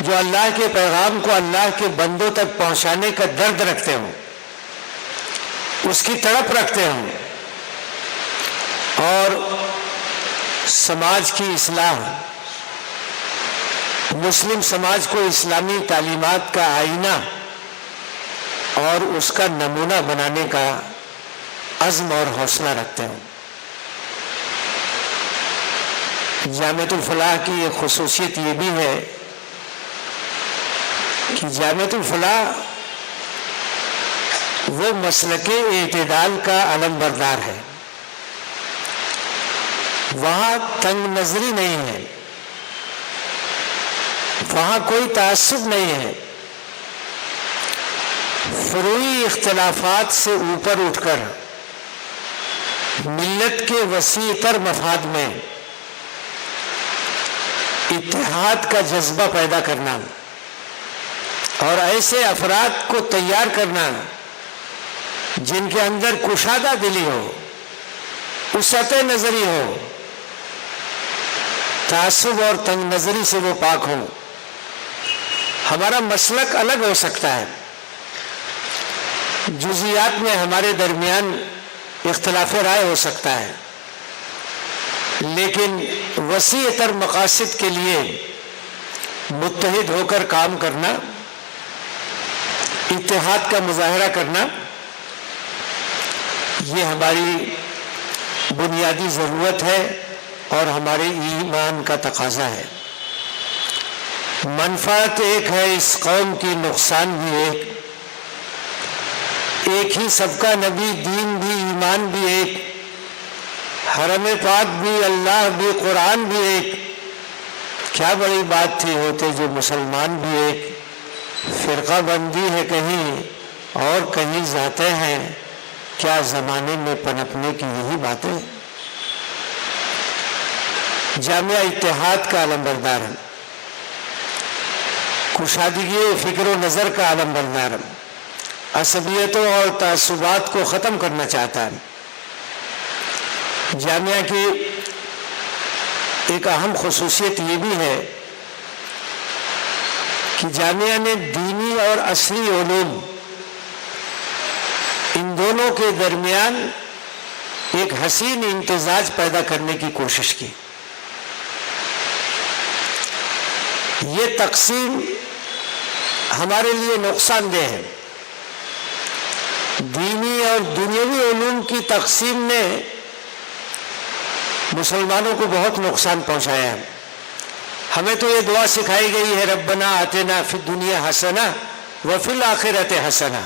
جو اللہ کے پیغام کو اللہ کے بندوں تک پہنچانے کا درد رکھتے ہوں، اس کی تڑپ رکھتے ہوں، اور سماج کی اصلاح، مسلم سماج کو اسلامی تعلیمات کا آئینہ اور اس کا نمونہ بنانے کا عزم اور حوصلہ رکھتے ہوں۔ جامعۃ الفلاح کی ایک خصوصیت یہ بھی ہے کہ جامعۃ الفلاح وہ مسلک اعتدال کا علم بردار ہے، وہاں تنگ نظری نہیں ہے، وہاں کوئی تعصب نہیں ہے، فروعی اختلافات سے اوپر اٹھ کر ملت کے وسیع تر مفاد میں اتحاد کا جذبہ پیدا کرنا اور ایسے افراد کو تیار کرنا جن کے اندر کشادہ دلی ہو، وسعت نظری ہو، تعصب اور تنگ نظری سے وہ پاک ہوں۔ ہمارا مسلک الگ ہو سکتا ہے، جزیات میں ہمارے درمیان اختلاف رائے ہو سکتا ہے، لیکن وسیع تر مقاصد کے لیے متحد ہو کر کام کرنا، اتحاد کا مظاہرہ کرنا، یہ ہماری بنیادی ضرورت ہے اور ہمارے ایمان کا تقاضا ہے۔ منفعت ایک ہے اس قوم کی، نقصان بھی ایک ہی سب کا نبی، دین بھی، ایمان بھی ایک، حرم پاک بھی، اللہ بھی، قرآن بھی ایک، کیا بڑی بات تھی ہوتے جو مسلمان بھی ایک، فرقہ بندی ہے کہیں اور کہیں ذاتیں ہیں، کیا زمانے میں پنپنے کی یہی باتیں۔ جامعہ اتحاد کا علم بردار ہے، کشادگی فکر و نظر کا علم بردار ہے، عصبیتوں اور تعصبات کو ختم کرنا چاہتا ہے۔ جامعہ کی ایک اہم خصوصیت یہ بھی ہے کہ جامعہ نے دینی اور عصری علوم ان دونوں کے درمیان ایک حسین امتزاج پیدا کرنے کی کوشش کی۔ یہ تقسیم ہمارے لیے نقصان دہ ہے۔ دینی اور دنیاوی علوم کی تقسیم نے مسلمانوں کو بہت نقصان پہنچایا ہے۔ ہمیں تو یہ دعا سکھائی گئی ہے، ربنا آتنا فی الدنیا حسنہ وفی الآخرۃ حسنہ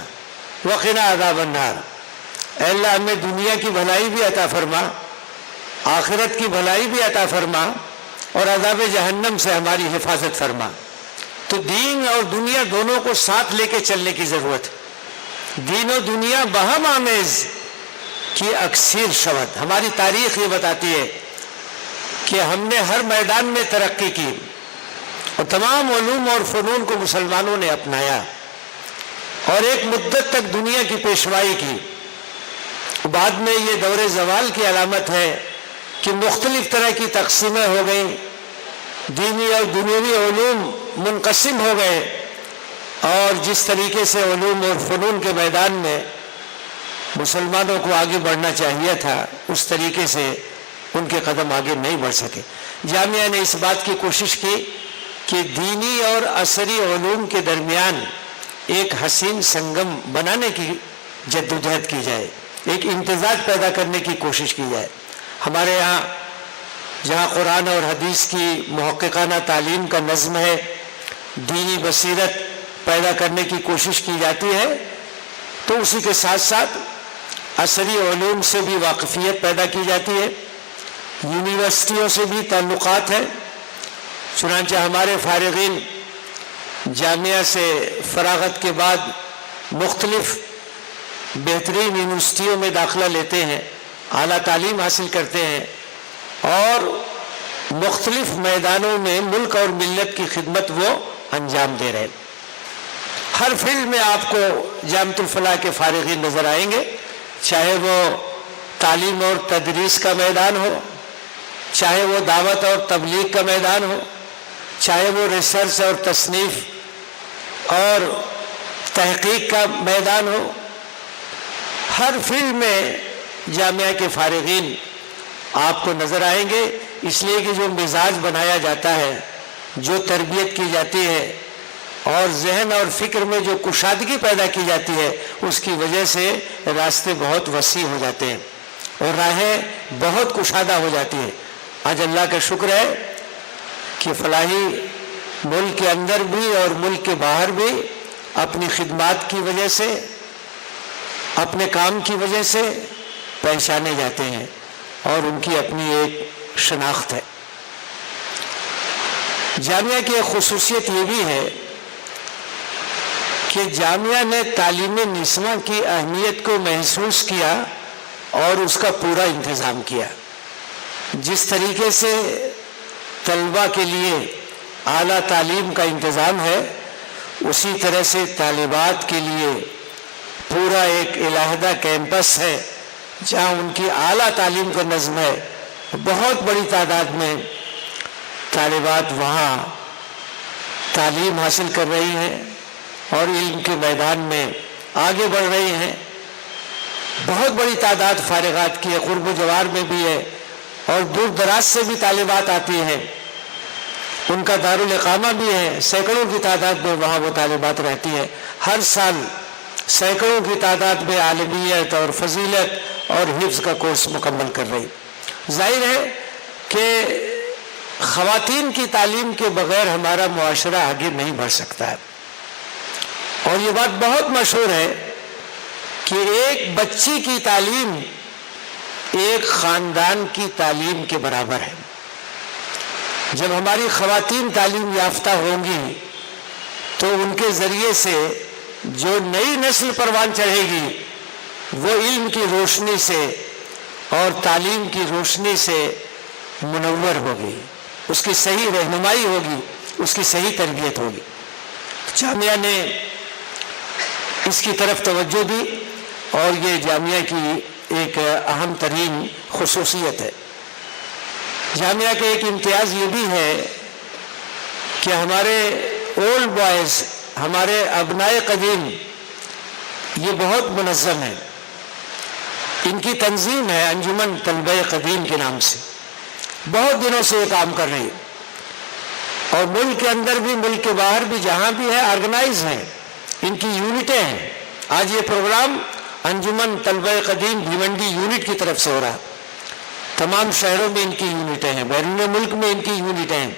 وقنا عذاب النار۔ اے اللہ ہمیں دنیا کی بھلائی بھی عطا فرما، آخرت کی بھلائی بھی عطا فرما، اور عذاب جہنم سے ہماری حفاظت فرما۔ تو دین اور دنیا دونوں کو ساتھ لے کے چلنے کی ضرورت ہے۔ دین و دنیا بہم آمیز کی اکثیر شود۔ ہماری تاریخ یہ بتاتی ہے کہ ہم نے ہر میدان میں ترقی کی اور تمام علوم اور فنون کو مسلمانوں نے اپنایا اور ایک مدت تک دنیا کی پیشوائی کی۔ بعد میں یہ دور زوال کی علامت ہے کہ مختلف طرح کی تقسیمیں ہو گئیں، دینی اور دنیوی علوم منقسم ہو گئے، اور جس طریقے سے علوم اور فنون کے میدان میں مسلمانوں کو آگے بڑھنا چاہیے تھا اس طریقے سے ان کے قدم آگے نہیں بڑھ سکے۔ جامعہ نے اس بات کی کوشش کی کہ دینی اور عصری علوم کے درمیان ایک حسین سنگم بنانے کی جدوجہد کی جائے، ایک امتزاج پیدا کرنے کی کوشش کی جائے۔ ہمارے یہاں جہاں قرآن اور حدیث کی محققانہ تعلیم کا نظم ہے، دینی بصیرت پیدا کرنے کی کوشش کی جاتی ہے، تو اسی کے ساتھ ساتھ عصری علوم سے بھی واقفیت پیدا کی جاتی ہے، یونیورسٹیوں سے بھی تعلقات ہیں۔ چنانچہ ہمارے فارغین جامعہ سے فراغت کے بعد مختلف بہترین یونیورسٹیوں میں داخلہ لیتے ہیں، اعلیٰ تعلیم حاصل کرتے ہیں، اور مختلف میدانوں میں ملک اور ملت کی خدمت وہ انجام دے رہے ہیں۔ ہر فیلڈ میں آپ کو جامعۃ الفلاح کے فارغین نظر آئیں گے، چاہے وہ تعلیم اور تدریس کا میدان ہو، چاہے وہ دعوت اور تبلیغ کا میدان ہو، چاہے وہ ریسرچ اور تصنیف اور تحقیق کا میدان ہو، ہر فیلڈ میں جامعہ کے فارغین آپ کو نظر آئیں گے، اس لیے کہ جو مزاج بنایا جاتا ہے، جو تربیت کی جاتی ہے، اور ذہن اور فکر میں جو کشادگی پیدا کی جاتی ہے، اس کی وجہ سے راستے بہت وسیع ہو جاتے ہیں اور راہیں بہت کشادہ ہو جاتی ہیں۔ آج اللہ کا شکر ہے کہ فلاحی ملک کے اندر بھی اور ملک کے باہر بھی اپنی خدمات کی وجہ سے، اپنے کام کی وجہ سے پہچانے جاتے ہیں، اور ان کی اپنی ایک شناخت ہے۔ جامعہ کی ایک خصوصیت یہ بھی ہے کہ جامعہ نے تعلیم نسواں کی اہمیت کو محسوس کیا اور اس کا پورا انتظام کیا۔ جس طریقے سے طلبہ کے لیے اعلیٰ تعلیم کا انتظام ہے، اسی طرح سے طالبات کے لیے پورا ایک علیحدہ کیمپس ہے جہاں ان کی اعلیٰ تعلیم کا نظم ہے۔ بہت بڑی تعداد میں طالبات وہاں تعلیم حاصل کر رہی ہیں اور علم کے میدان میں آگے بڑھ رہی ہیں۔ بہت بڑی تعداد فارغات کی ہے، قرب و جوار میں بھی ہے، اور دور دراز سے بھی طالبات آتی ہیں، ان کا دارالاقامہ بھی ہے، سینکڑوں کی تعداد میں وہاں وہ طالبات رہتی ہیں۔ ہر سال سینکڑوں کی تعداد میں عالمیت اور فضیلت اور حفظ کا کورس مکمل کر رہی۔ ظاہر ہے کہ خواتین کی تعلیم کے بغیر ہمارا معاشرہ آگے نہیں بڑھ سکتا ہے، اور یہ بات بہت مشہور ہے کہ ایک بچی کی تعلیم ایک خاندان کی تعلیم کے برابر ہے۔ جب ہماری خواتین تعلیم یافتہ ہوں گی تو ان کے ذریعے سے جو نئی نسل پروان چڑھے گی وہ علم کی روشنی سے اور تعلیم کی روشنی سے منور ہوگی، اس کی صحیح رہنمائی ہوگی، اس کی صحیح تربیت ہوگی۔ جامعہ نے اس کی طرف توجہ دی، اور یہ جامعہ کی ایک اہم ترین خصوصیت ہے۔ جامعہ کا ایک امتیاز یہ بھی ہے کہ ہمارے اولڈ بوائز، ہمارے ابنائے قدیم، یہ بہت منظم ہے۔ ان کی تنظیم ہے انجمن طلبہ قدیم کے نام سے، بہت دنوں سے یہ کام کر رہی ہے، اور ملک کے اندر بھی ملک کے باہر بھی جہاں بھی ہے آرگنائز ہیں، ان کی یونٹیں ہیں۔ آج یہ پروگرام انجمن طلبہ قدیم بھیونڈی یونٹ کی طرف سے ہو رہا، تمام شہروں میں ان کی یونٹیں ہیں، بیرون ملک میں ان کی یونٹیں ہیں،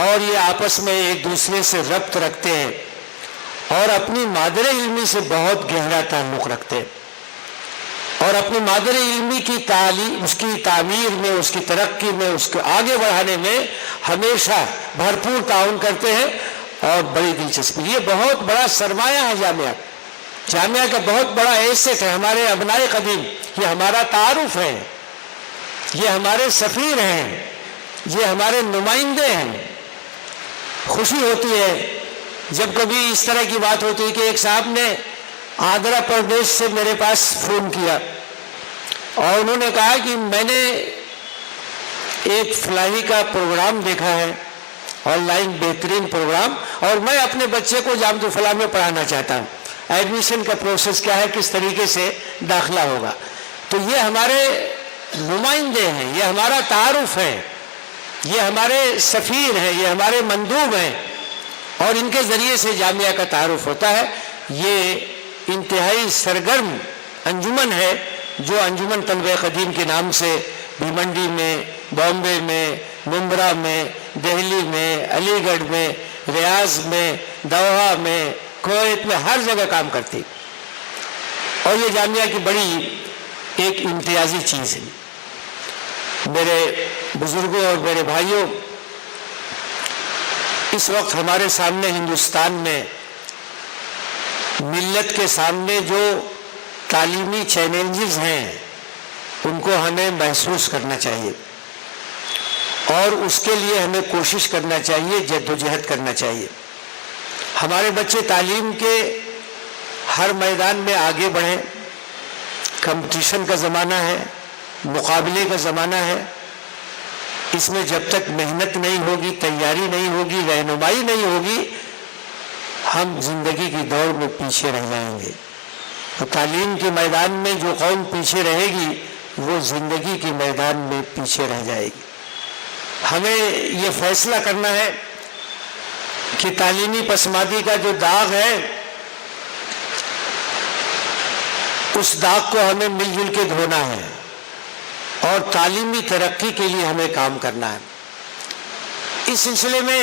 اور یہ آپس میں ایک دوسرے سے ربط رکھتے ہیں اور اپنی مادر علمی سے بہت گہرا تعلق رکھتے ہیں، اور اپنی مادر علمی کی تعلیم، اس کی تعمیر میں، اس کی ترقی میں، اس کو آگے بڑھانے میں ہمیشہ بھرپور تعاون کرتے ہیں اور بڑی دلچسپی۔ یہ بہت بڑا سرمایہ ہے جامعہ، جامعہ کا بہت بڑا ایسٹ ہے۔ ہمارے ابنائے قدیم یہ ہمارا تعارف ہے، یہ ہمارے سفیر ہیں، یہ ہمارے نمائندے ہیں۔ خوشی ہوتی ہے جب کبھی اس طرح کی بات ہوتی ہے کہ ایک صاحب نے آندھرا پردیش سے میرے پاس فون کیا اور انہوں نے کہا کہ میں نے ایک فلاحی کا پروگرام دیکھا ہے، آن لائن بہترین پروگرام، اور میں اپنے بچے کو جامعۃ الفلاح میں پڑھانا چاہتا ہوں۔ ایڈمیشن کا پروسیس کیا ہے، کس طریقے سے داخلہ ہوگا، تو یہ ہمارے نمائندے ہیں، یہ ہمارا تعارف ہے، یہ ہمارے سفیر ہیں، یہ ہمارے مندوب ہیں، اور ان کے ذریعے سے جامعہ کا تعارف ہوتا ہے۔ یہ انتہائی سرگرم انجمن ہے جو انجمن طلبہ قدیم کے نام سے بھیمنڈی میں، بامبے میں، ممبرا میں، دہلی میں، علی گڑھ میں، ریاض میں، دوحہ میں، کویت میں، ہر جگہ کام کرتی، اور یہ جامعہ کی بڑی ایک امتیازی چیز ہے۔ میرے بزرگوں اور میرے بھائیوں، اس وقت ہمارے سامنے ہندوستان میں ملت کے سامنے جو تعلیمی چیلنجز ہیں ان کو ہمیں محسوس کرنا چاہیے، اور اس کے لیے ہمیں کوشش کرنا چاہیے، جدوجہد کرنا چاہیے۔ ہمارے بچے تعلیم کے ہر میدان میں آگے بڑھیں۔ کمپٹیشن کا زمانہ ہے، مقابلے کا زمانہ ہے، اس میں جب تک محنت نہیں ہوگی، تیاری نہیں ہوگی، رہنمائی نہیں ہوگی، ہم زندگی کی دوڑ میں پیچھے رہ جائیں گے۔ تو تعلیم کے میدان میں جو قوم پیچھے رہے گی وہ زندگی کے میدان میں پیچھے رہ جائے گی۔ ہمیں یہ فیصلہ کرنا ہے کہ تعلیمی پسماندگی کا جو داغ ہے اس داغ کو ہمیں مل جل کے دھونا ہے، اور تعلیمی ترقی کے لیے ہمیں کام کرنا ہے۔ اس سلسلے میں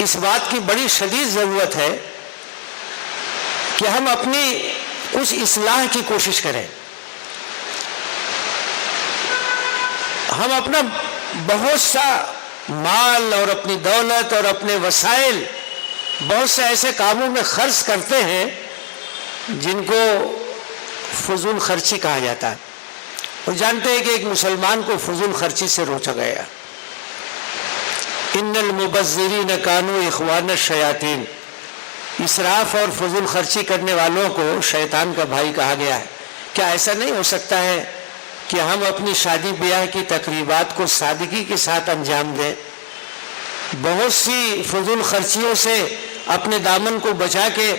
اس بات کی بڑی شدید ضرورت ہے کہ ہم اپنی اس اصلاح کی کوشش کریں۔ ہم اپنا بہت سا مال اور اپنی دولت اور اپنے وسائل بہت سے ایسے کاموں میں خرچ کرتے ہیں جن کو فضول خرچی کہا جاتا ہے، اور جانتے ہیں کہ ایک مسلمان کو فضول خرچی سے روکا گیا۔ ان المبذرین کانوا اخوان الشیاطین، اسراف اور فضول خرچی کرنے والوں کو شیطان کا بھائی کہا گیا ہے۔ کیا ایسا نہیں ہو سکتا ہے کہ ہم اپنی شادی بیاہ کی تقریبات کو سادگی کے ساتھ انجام دیں، بہت سی فضول خرچیوں سے اپنے دامن کو بچا کے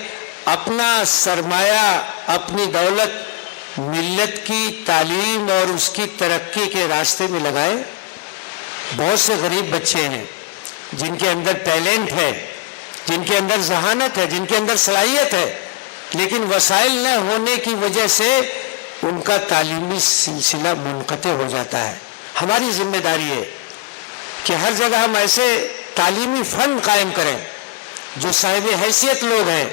اپنا سرمایہ، اپنی دولت ملت کی تعلیم اور اس کی ترقی کے راستے میں لگائیں؟ بہت سے غریب بچے ہیں جن کے اندر ٹیلنٹ ہے، جن کے اندر ذہانت ہے، جن کے اندر صلاحیت ہے، لیکن وسائل نہ ہونے کی وجہ سے ان کا تعلیمی سلسلہ منقطع ہو جاتا ہے۔ ہماری ذمہ داری ہے کہ ہر جگہ ہم ایسے تعلیمی فن قائم کریں جو صاحب حیثیت لوگ ہیں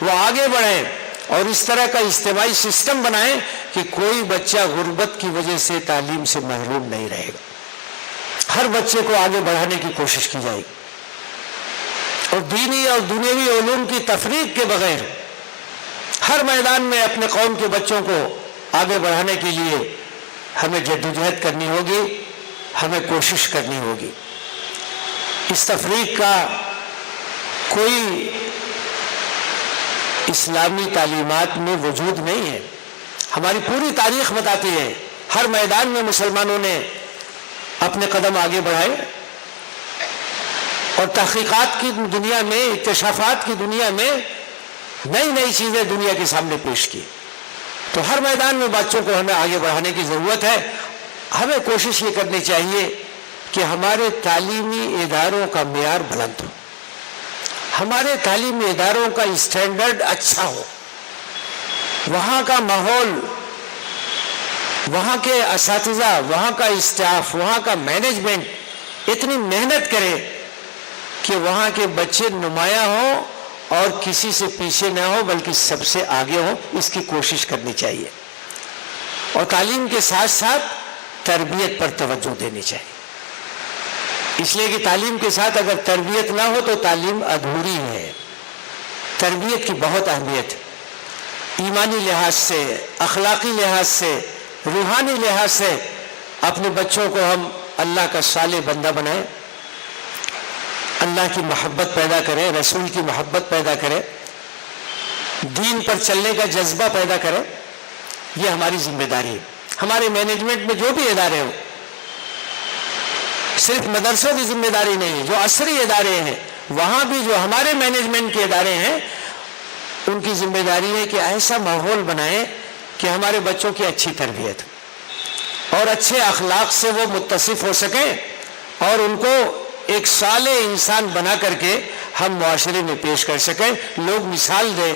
وہ آگے بڑھیں، اور اس طرح کا اجتماعی سسٹم بنائیں کہ کوئی بچہ غربت کی وجہ سے تعلیم سے محروم نہیں رہے گا۔ ہر بچے کو آگے بڑھانے کی کوشش کی جائے گی، اور دینی اور دنیاوی علوم کی تفریق کے بغیر ہر میدان میں اپنے قوم کے بچوں کو آگے بڑھانے کے لیے ہمیں جدوجہد کرنی ہوگی، ہمیں کوشش کرنی ہوگی۔ اس تفریق کا کوئی اسلامی تعلیمات میں وجود نہیں ہے۔ ہماری پوری تاریخ بتاتی ہے ہر میدان میں مسلمانوں نے اپنے قدم آگے بڑھائے، اور تحقیقات کی دنیا میں، اکتشافات کی دنیا میں نئی نئی چیزیں دنیا کے سامنے پیش کی۔ تو ہر میدان میں بچوں کو ہمیں آگے بڑھانے کی ضرورت ہے۔ ہمیں کوشش یہ کرنی چاہیے کہ ہمارے تعلیمی اداروں کا معیار بلند ہو، ہمارے تعلیمی اداروں کا اسٹینڈرڈ اچھا ہو، وہاں کا ماحول، وہاں کے اساتذہ، وہاں کا اسٹاف، وہاں کا مینجمنٹ اتنی محنت کرے کہ وہاں کے بچے نمایاں ہوں اور کسی سے پیچھے نہ ہو بلکہ سب سے آگے ہو۔ اس کی کوشش کرنی چاہیے، اور تعلیم کے ساتھ ساتھ تربیت پر توجہ دینی چاہیے، اس لیے کہ تعلیم کے ساتھ اگر تربیت نہ ہو تو تعلیم ادھوری ہے۔ تربیت کی بہت اہمیت ہے، ایمانی لحاظ سے، اخلاقی لحاظ سے، روحانی لحاظ سے اپنے بچوں کو ہم اللہ کا صالح بندہ بنائیں، اللہ کی محبت پیدا کریں، رسول کی محبت پیدا کریں، دین پر چلنے کا جذبہ پیدا کریں۔ یہ ہماری ذمہ داری ہے۔ ہمارے مینجمنٹ میں جو بھی ادارے ہوں صرف مدرسوں کی ذمہ داری نہیں، جو عصری ادارے ہیں وہاں بھی جو ہمارے مینجمنٹ کے ادارے ہیں ان کی ذمہ داری ہے کہ ایسا ماحول بنائیں کہ ہمارے بچوں کی اچھی تربیت اور اچھے اخلاق سے وہ متصف ہو سکیں اور ان کو ایک صالح انسان بنا کر کے ہم معاشرے میں پیش کر سکیں، لوگ مثال دیں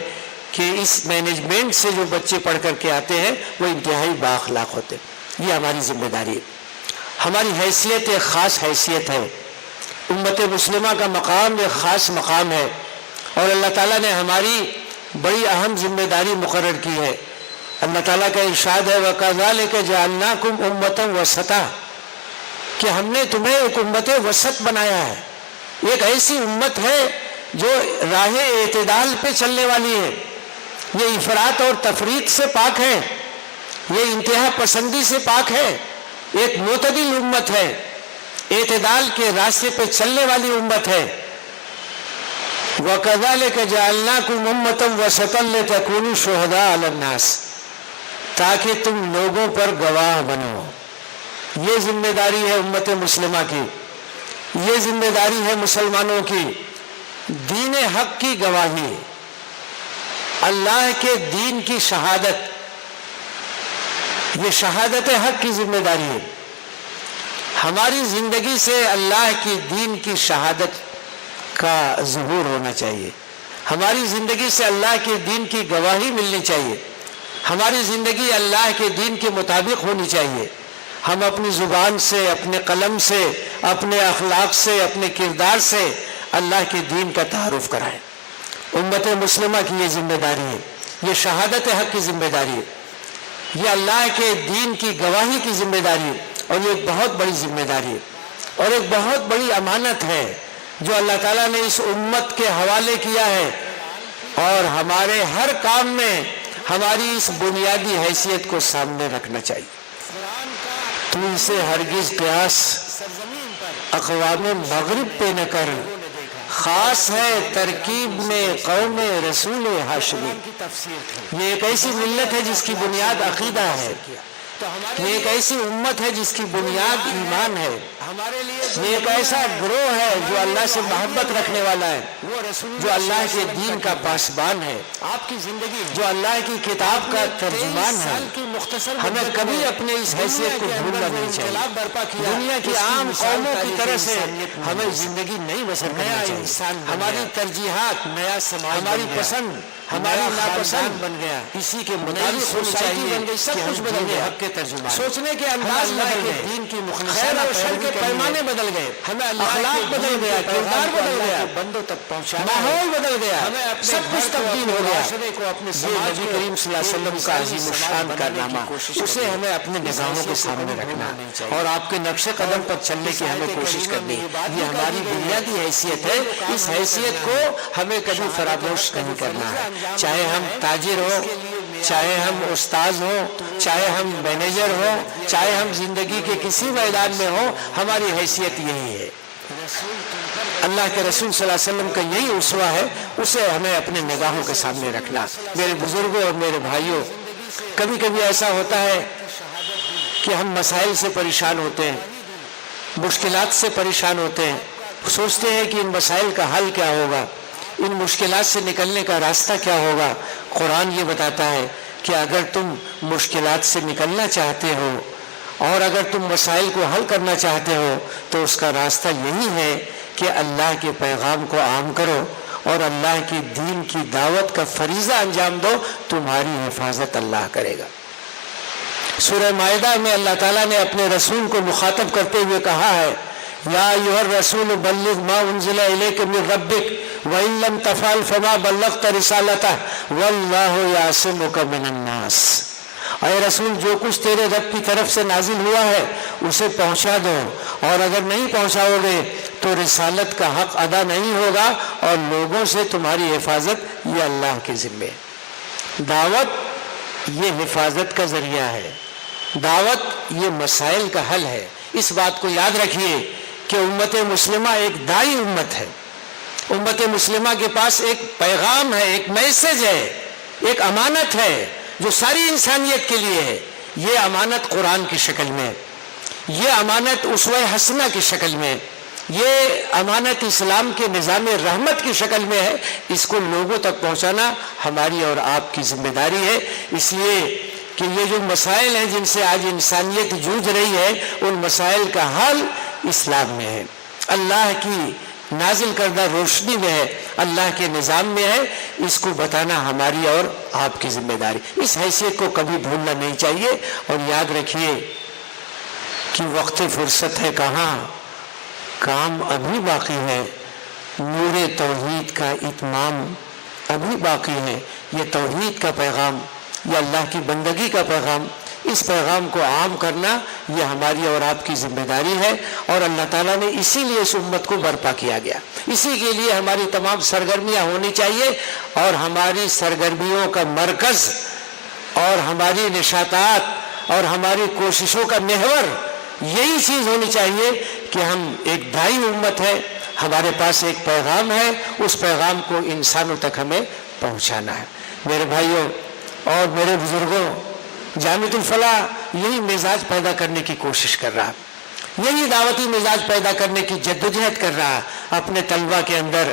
کہ اس مینجمنٹ سے جو بچے پڑھ کر کے آتے ہیں وہ انتہائی بااخلاق ہوتے ہیں۔ یہ ہماری ذمہ داری ہے، ہماری حیثیت ایک خاص حیثیت ہے، امت مسلمہ کا مقام ایک خاص مقام ہے اور اللہ تعالیٰ نے ہماری بڑی اہم ذمہ داری مقرر کی ہے۔ اللہ تعالیٰ کا ارشاد ہے وَكَذَلِكَ جَعَلْنَاكُمْ أُمَّةً وَسَطًا، کہ ہم نے تمہیں ایک امت وسط بنایا ہے، ایک ایسی امت ہے جو راہ اعتدال پہ چلنے والی ہے، یہ افراط اور تفریط سے پاک ہے، یہ انتہا پسندی سے پاک ہے، ایک معتدل امت ہے، اعتدال کے راستے پہ چلنے والی امت ہے۔ وَكَذَلِكَ جَعَلْنَاكُمْ أُمَّةً وَسَطًا لِتَكُونُوا شُهَدَاءَ عَلَى النَّاسِ، تاکہ تم لوگوں پر گواہ بنو۔ یہ ذمہ داری ہے امت مسلمہ کی، یہ ذمہ داری ہے مسلمانوں کی، دین حق کی گواہی، اللہ کے دین کی شہادت، یہ شہادت حق کی ذمہ داری ہے۔ ہماری زندگی سے اللہ کی دین کی شہادت کا ظہور ہونا چاہیے، ہماری زندگی سے اللہ کے دین کی گواہی ملنی چاہیے، ہماری زندگی اللہ کے دین کے مطابق ہونی چاہیے۔ ہم اپنی زبان سے، اپنے قلم سے، اپنے اخلاق سے، اپنے کردار سے اللہ کے دین کا تعارف کرائیں۔ امت مسلمہ کی یہ ذمہ داری ہے، یہ شہادت حق کی ذمہ داری ہے، یہ اللہ کے دین کی گواہی کی ذمہ داری ہے اور یہ ایک بہت بڑی ذمہ داری ہے اور ایک بہت بڑی امانت ہے جو اللہ تعالیٰ نے اس امت کے حوالے کیا ہے، اور ہمارے ہر کام میں ہماری اس بنیادی حیثیت کو سامنے رکھنا چاہیے۔ تو اسے ہرگز قیاس اقوام مغرب پہ نہ کر، خاص ہے ترکیب میں قوم رسول ہاشمی۔ یہ ایک ایسی ملت ہے جس کی بنیاد عقیدہ ہے، یہ ایک ایسی امت ہے جس کی بنیاد ایمان ہے، یہ ایک ایسا گروہ ہے جو اللہ سے محبت رکھنے والا ہے، جو اللہ کے دین کا پاسبان ہے، جو اللہ کی کتاب کا ترجمان ہے۔ ہمیں کبھی اپنے اس حیثیت کو بھولنا نہیں چاہیے۔ دنیا کی عام قوموں کی طرح سے ہمیں زندگی نہیں بسر کرنا چاہیے۔ ہماری ترجیحات، ہماری پسند، ہماری ناپسند بن گیا، اسی کے مطابق ہونی چاہیے کہ ہم دین حق کے ترجمان، سوچنے کے انداز بدل گئے، دین کی خیر اور شر کے پیمانے بدل گئے، ہمیں اخلاق بدل گیا، کردار بدل گیا، بندوں تک پہنچانا، ماحول بدل گیا، سب کچھ تبدیل ہو گیا۔ یہ نبی کریم صلی اللہ علیہ وسلم کا عظیم الشان کارنامہ، اسے ہمیں اپنے نگاہوں کے سامنے رکھنا اور آپ کے نقش قدم پر چلنے کی ہمیں کوشش کرنی۔ یہ ہماری بنیادی حیثیت ہے، اس حیثیت کو ہمیں کبھی فراموش نہیں کرنا ہے، چاہے ہم تاجر ہو، چاہے ہم استاذ ہوں، چاہے ہم مینیجر ہوں، چاہے ہم زندگی کے کسی میدان میں ہوں، ہماری حیثیت یہی ہے۔ اللہ کے رسول صلی اللہ علیہ وسلم کا یہی اسوہ ہے، اسے ہمیں اپنے نگاہوں کے سامنے رکھنا۔ میرے بزرگوں اور میرے بھائیوں، کبھی کبھی ایسا ہوتا ہے کہ ہم مسائل سے پریشان ہوتے ہیں، مشکلات سے پریشان ہوتے ہیں، سوچتے ہیں کہ ان مسائل کا حل کیا ہوگا، ان مشکلات سے نکلنے کا راستہ کیا ہوگا۔ قرآن یہ بتاتا ہے کہ اگر تم مشکلات سے نکلنا چاہتے ہو اور اگر تم مسائل کو حل کرنا چاہتے ہو تو اس کا راستہ یہی ہے کہ اللہ کے پیغام کو عام کرو اور اللہ کی دین کی دعوت کا فریضہ انجام دو، تمہاری حفاظت اللہ کرے گا۔ سورہ مائدہ میں اللہ تعالیٰ نے اپنے رسول کو مخاطب کرتے ہوئے کہا ہے یا ایھا الرسول بلغ ما انزل الیک من ربک وان لم تفعل فما بلغت رسالتہ واللہ یعصمک من الناس۔ اے رسول، جو کچھ تیرے رب کی طرف سے نازل ہوا ہے اسے پہنچا دو، اور اگر نہیں پہنچاؤ گے تو رسالت کا حق ادا نہیں ہوگا اور لوگوں سے تمہاری حفاظت یہ اللہ کے ذمے ہے۔ دعوت یہ حفاظت کا ذریعہ ہے، دعوت یہ مسائل کا حل ہے۔ اس بات کو یاد رکھیے کہ امت مسلمہ ایک دائی امت ہے، امت مسلمہ کے پاس ایک پیغام ہے، ایک میسج ہے، ایک امانت ہے جو ساری انسانیت کے لیے ہے۔ یہ امانت قرآن کی شکل میں ہے، یہ امانت اسوہ حسنہ کی شکل میں، یہ امانت اسلام کے نظام رحمت کی شکل میں ہے، اس کو لوگوں تک پہنچانا ہماری اور آپ کی ذمہ داری ہے۔ اس لیے کہ یہ جو مسائل ہیں جن سے آج انسانیت جوجھ رہی ہے، ان مسائل کا حل اسلام میں ہے، اللہ کی نازل کردہ روشنی میں ہے، اللہ کے نظام میں ہے، اس کو بتانا ہماری اور آپ کی ذمہ داری۔ اس حیثیت کو کبھی بھولنا نہیں چاہیے، اور یاد رکھیے کہ وقت فرصت ہے کہاں، کام ابھی باقی ہے، نور توحید کا اتمام ابھی باقی ہے۔ یہ توحید کا پیغام، یہ اللہ کی بندگی کا پیغام، اس پیغام کو عام کرنا یہ ہماری اور آپ کی ذمہ داری ہے، اور اللہ تعالیٰ نے اسی لیے اس امت کو برپا کیا گیا، اسی کے لیے ہماری تمام سرگرمیاں ہونی چاہیے، اور ہماری سرگرمیوں کا مرکز اور ہماری نشاطات اور ہماری کوششوں کا محور یہی چیز ہونی چاہیے کہ ہم ایک داعی امت ہے، ہمارے پاس ایک پیغام ہے، اس پیغام کو انسانوں تک ہمیں پہنچانا ہے۔ میرے بھائیوں اور میرے بزرگوں، جامعۃ الفلاح یہی مزاج پیدا کرنے کی کوشش کر رہا، یہی دعوتی مزاج پیدا کرنے کی جدوجہد کر رہا، اپنے طلبہ کے اندر،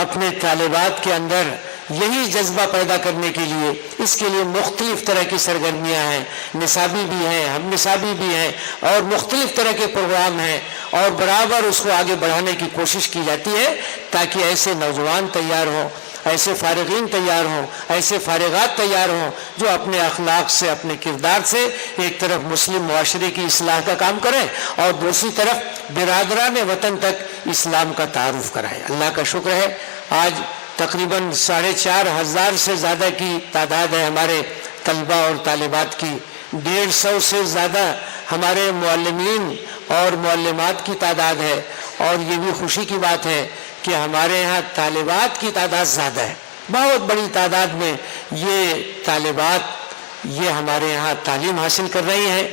اپنے طالبات کے اندر یہی جذبہ پیدا کرنے کے لیے، اس کے لیے مختلف طرح کی سرگرمیاں ہیں، نصابی بھی ہیں، ہم نصابی بھی ہیں، اور مختلف طرح کے پروگرام ہیں، اور برابر اس کو آگے بڑھانے کی کوشش کی جاتی ہے، تاکہ ایسے نوجوان تیار ہوں، ایسے فارغین تیار ہوں، ایسے فارغات تیار ہوں، جو اپنے اخلاق سے، اپنے کردار سے ایک طرف مسلم معاشرے کی اصلاح کا کام کریں، اور دوسری طرف برادران وطن تک اسلام کا تعارف کرائیں۔ اللہ کا شکر ہے، آج تقریباً 4,500 سے زیادہ کی تعداد ہے ہمارے طلبہ اور طالبات کی، 150 سے زیادہ ہمارے معلمین اور معلمات کی تعداد ہے، اور یہ بھی خوشی کی بات ہے کہ ہمارے یہاں طالبات کی تعداد زیادہ ہے، بہت بڑی تعداد میں یہ طالبات یہ ہمارے یہاں تعلیم حاصل کر رہی ہیں،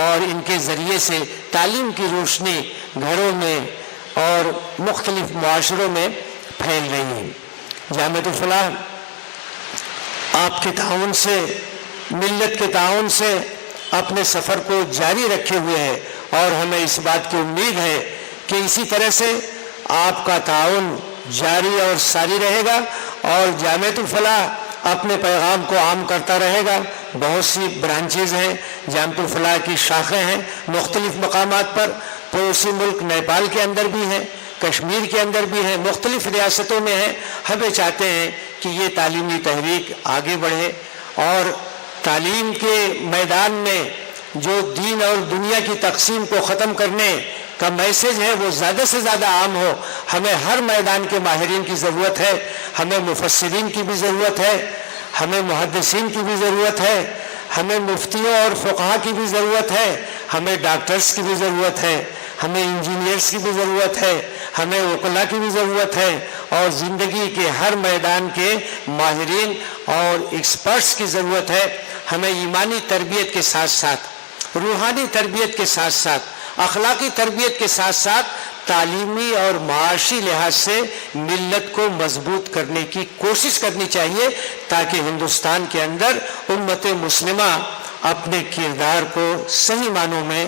اور ان کے ذریعے سے تعلیم کی روشنی گھروں میں اور مختلف معاشروں میں پھیل رہی ہے۔ جامعۃ الفلاح آپ کے تعاون سے، ملت کے تعاون سے اپنے سفر کو جاری رکھے ہوئے ہے، اور ہمیں اس بات کی امید ہے کہ اسی طرح سے آپ کا تعاون جاری اور ساری رہے گا، اور جامعۃ الفلاح اپنے پیغام کو عام کرتا رہے گا۔ بہت سی برانچز ہیں، جامعۃ الفلاح کی شاخیں ہیں مختلف مقامات پر، پڑوسی ملک نیپال کے اندر بھی ہیں، کشمیر کے اندر بھی ہیں، مختلف ریاستوں میں ہیں۔ ہمیں چاہتے ہیں کہ یہ تعلیمی تحریک آگے بڑھے، اور تعلیم کے میدان میں جو دین اور دنیا کی تقسیم کو ختم کرنے کا میسج ہے وہ زیادہ سے زیادہ عام ہو۔ ہمیں ہر میدان کے ماہرین کی ضرورت ہے، ہمیں مفسرین کی بھی ضرورت ہے، ہمیں محدثین کی بھی ضرورت ہے، ہمیں مفتیوں اور فقہا کی بھی ضرورت ہے، ہمیں ڈاکٹرز کی بھی ضرورت ہے، ہمیں انجینئرز کی بھی ضرورت ہے، ہمیں وکلاء کی بھی ضرورت ہے، اور زندگی کے ہر میدان کے ماہرین اور ایکسپرٹس کی ضرورت ہے۔ ہمیں ایمانی تربیت کے ساتھ ساتھ، روحانی تربیت کے ساتھ ساتھ، اخلاقی تربیت کے ساتھ ساتھ تعلیمی اور معاشی لحاظ سے ملت کو مضبوط کرنے کی کوشش کرنی چاہیے، تاکہ ہندوستان کے اندر امت مسلمہ اپنے کردار کو صحیح معنوں میں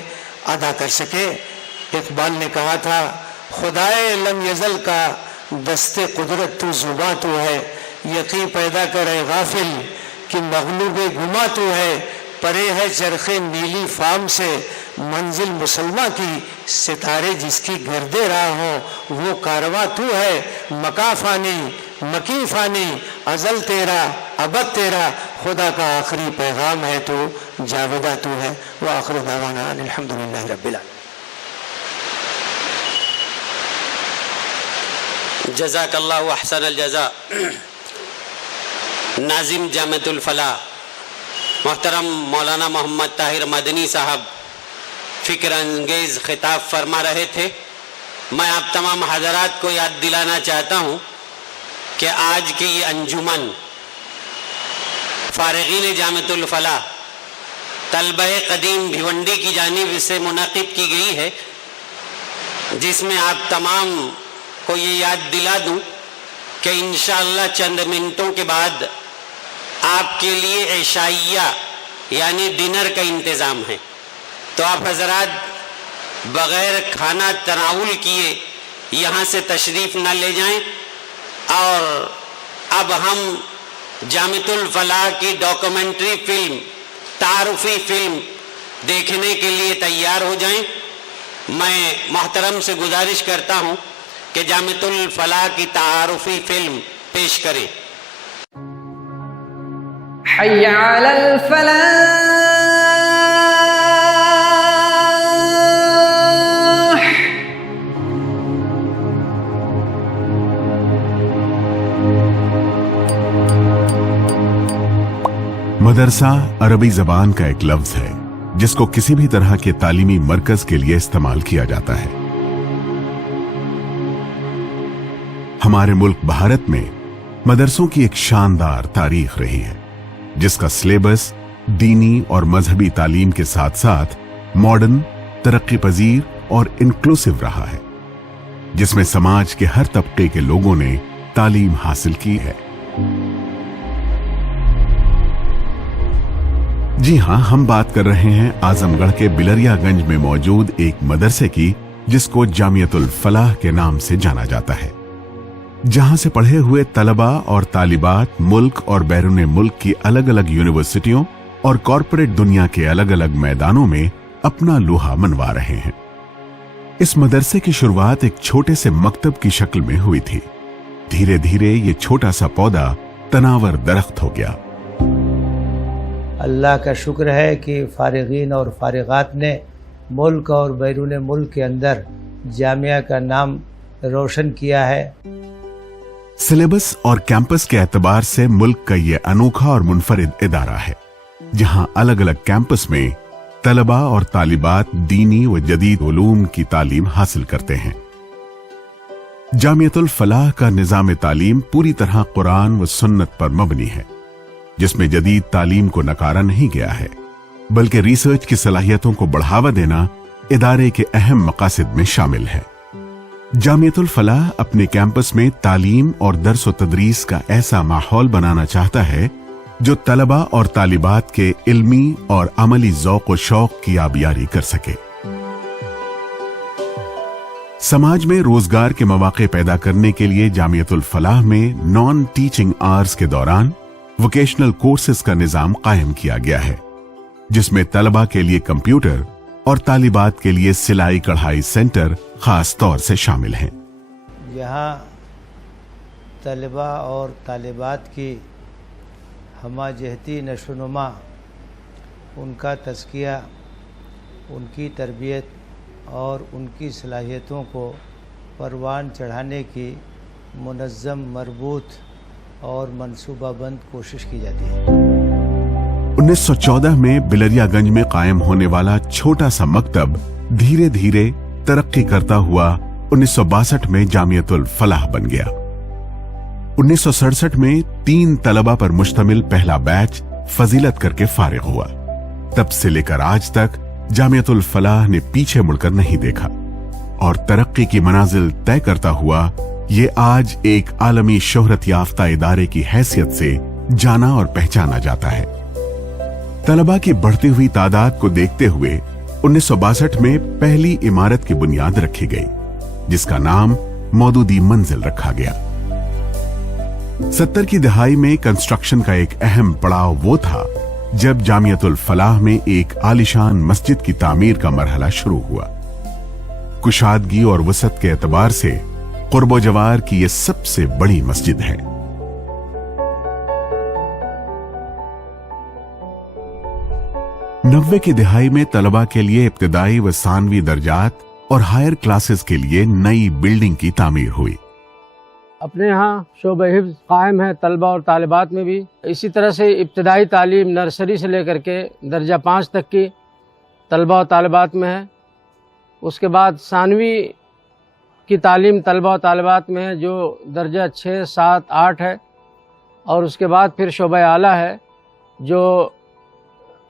ادا کر سکے۔ اقبال نے کہا تھا، خدائے لم یزل کا دست قدرت تو زباں تو ہے، یقین پیدا کرے غافل کہ مغلوب گما تو ہے، پرے ہے چرخ نیلی فام سے منزل مسلمہ کی، ستارے جس کی گرد راہ ہوں وہ کارواں تو ہے، مکاں فانی مکی فانی، ازل تیرا ابد تیرا، خدا کا آخری پیغام ہے تو جاودہ تو ہے۔ وآخر دعوانا ان الحمدللہ رب العالمین۔ جزاک اللہ احسن الجزا۔ ناظم جامعۃ الفلاح محترم مولانا محمد طاہر مدنی صاحب فکر انگیز خطاب فرما رہے تھے۔ میں آپ تمام حضرات کو یاد دلانا چاہتا ہوں کہ آج کی یہ انجمن فارغین جامعۃ الفلاح طلبہ قدیم بھیونڈی کی جانب سے منعقد کی گئی ہے، جس میں آپ تمام کو یہ یاد دلا دوں کہ انشاءاللہ چند منٹوں کے بعد آپ کے لیے عشائیہ یعنی ڈنر کا انتظام ہے، تو آپ حضرات بغیر کھانا تناول کیے یہاں سے تشریف نہ لے جائیں. اور اب ہم جامعۃ الفلاح کی ڈاکومنٹری فلم، تعارفی فلم دیکھنے کے لیے تیار ہو جائیں. میں محترم سے گزارش کرتا ہوں کہ جامعۃ الفلاح کی تعارفی فلم پیش کریں. حي على الفلاح. مدرسہ عربی زبان کا ایک لفظ ہے جس کو کسی بھی طرح کے تعلیمی مرکز کے لیے استعمال کیا جاتا ہے. ہمارے ملک بھارت میں مدرسوں کی ایک شاندار تاریخ رہی ہے جس کا سلیبس دینی اور مذہبی تعلیم کے ساتھ ساتھ ماڈرن، ترقی پذیر اور انکلوسیو رہا ہے، جس میں سماج کے ہر طبقے کے لوگوں نے تعلیم حاصل کی ہے. جی ہاں، ہم بات کر رہے ہیں اعظم گڑھ کے بلریا گنج میں موجود ایک مدرسے کی جس کو جامعۃ الفلاح کے نام سے جانا جاتا ہے، جہاں سے پڑھے ہوئے طلباء اور طالبات ملک اور بیرون ملک کی الگ الگ یونیورسٹیوں اور کارپوریٹ دنیا کے الگ الگ میدانوں میں اپنا لوہا منوا رہے ہیں. اس مدرسے کی شروعات ایک چھوٹے سے مکتب کی شکل میں ہوئی تھی. دھیرے دھیرے یہ چھوٹا سا پودا تناور درخت ہو گیا. اللہ کا شکر ہے کہ فارغین اور فارغات نے ملک اور بیرون ملک کے اندر جامعہ کا نام روشن کیا ہے. سلیبس اور کیمپس کے اعتبار سے ملک کا یہ انوکھا اور منفرد ادارہ ہے جہاں الگ الگ کیمپس میں طلباء اور طالبات دینی و جدید علوم کی تعلیم حاصل کرتے ہیں. جامعۃ الفلاح کا نظام تعلیم پوری طرح قرآن و سنت پر مبنی ہے، جس میں جدید تعلیم کو نکارا نہیں گیا ہے بلکہ ریسرچ کی صلاحیتوں کو بڑھاوا دینا ادارے کے اہم مقاصد میں شامل ہے. جامعۃ الفلاح اپنے کیمپس میں تعلیم اور درس و تدریس کا ایسا ماحول بنانا چاہتا ہے جو طلباء اور طالبات کے علمی اور عملی ذوق و شوق کی آبیاری کر سکے. سماج میں روزگار کے مواقع پیدا کرنے کے لیے جامعۃ الفلاح میں نان ٹیچنگ آورز کے دوران ووکیشنل کورسز کا نظام قائم کیا گیا ہے، جس میں طلباء کے لیے کمپیوٹر اور طالبات کے لیے سلائی کڑھائی سینٹر خاص طور سے شامل ہیں. یہاں طلباء اور طالبات کی ہمہ جہتی نشو و نما، ان کا تزکیہ، ان کی تربیت اور ان کی صلاحیتوں کو پروان چڑھانے کی منظم، مربوط اور منصوبہ بند کوشش کی جاتی ہے. 1914 میں بلریا گنج میں قائم ہونے والا چھوٹا سا مکتب دھیرے دھیرے ترقی کرتا ہوا 1962 میں جامعۃ الفلاح بن گیا. 1967 میں 3 طلباء پر مشتمل پہلا بیچ فضیلت کر کے فارغ ہوا. تب سے لے کر آج تک جامعۃ الفلاح نے پیچھے مڑ کر نہیں دیکھا اور ترقی کی منازل طے کرتا ہوا یہ آج ایک عالمی شہرت یافتہ ادارے کی حیثیت سے جانا اور پہچانا جاتا ہے. طلباء کی بڑھتی ہوئی تعداد کو دیکھتے ہوئے 1962 میں پہلی عمارت کی بنیاد رکھی گئی جس کا نام مودودی منزل رکھا گیا. 70 کی دہائی میں کنسٹرکشن کا ایک اہم پڑاؤ وہ تھا جب جامعۃ الفلاح میں ایک عالیشان مسجد کی تعمیر کا مرحلہ شروع ہوا. کشادگی اور وسعت کے اعتبار سے قرب و جوار کی یہ سب سے بڑی مسجد ہے. نوے کی دہائی میں طلباء کے لیے ابتدائی و ثانوی درجات اور ہائر کلاسز کے لیے نئی بلڈنگ کی تعمیر ہوئی. اپنے یہاں شعبہ حفظ قائم ہے طلباء اور طالبات میں بھی. اسی طرح سے ابتدائی تعلیم نرسری سے لے کر کے درجہ 5 تک کی طلباء اور طالبات میں ہے. اس کے بعد ثانوی کی تعلیم طلباء و طالبات میں ہے جو درجہ 6، 7، 8 ہے. اور اس کے بعد پھر شعبہ اعلیٰ ہے جو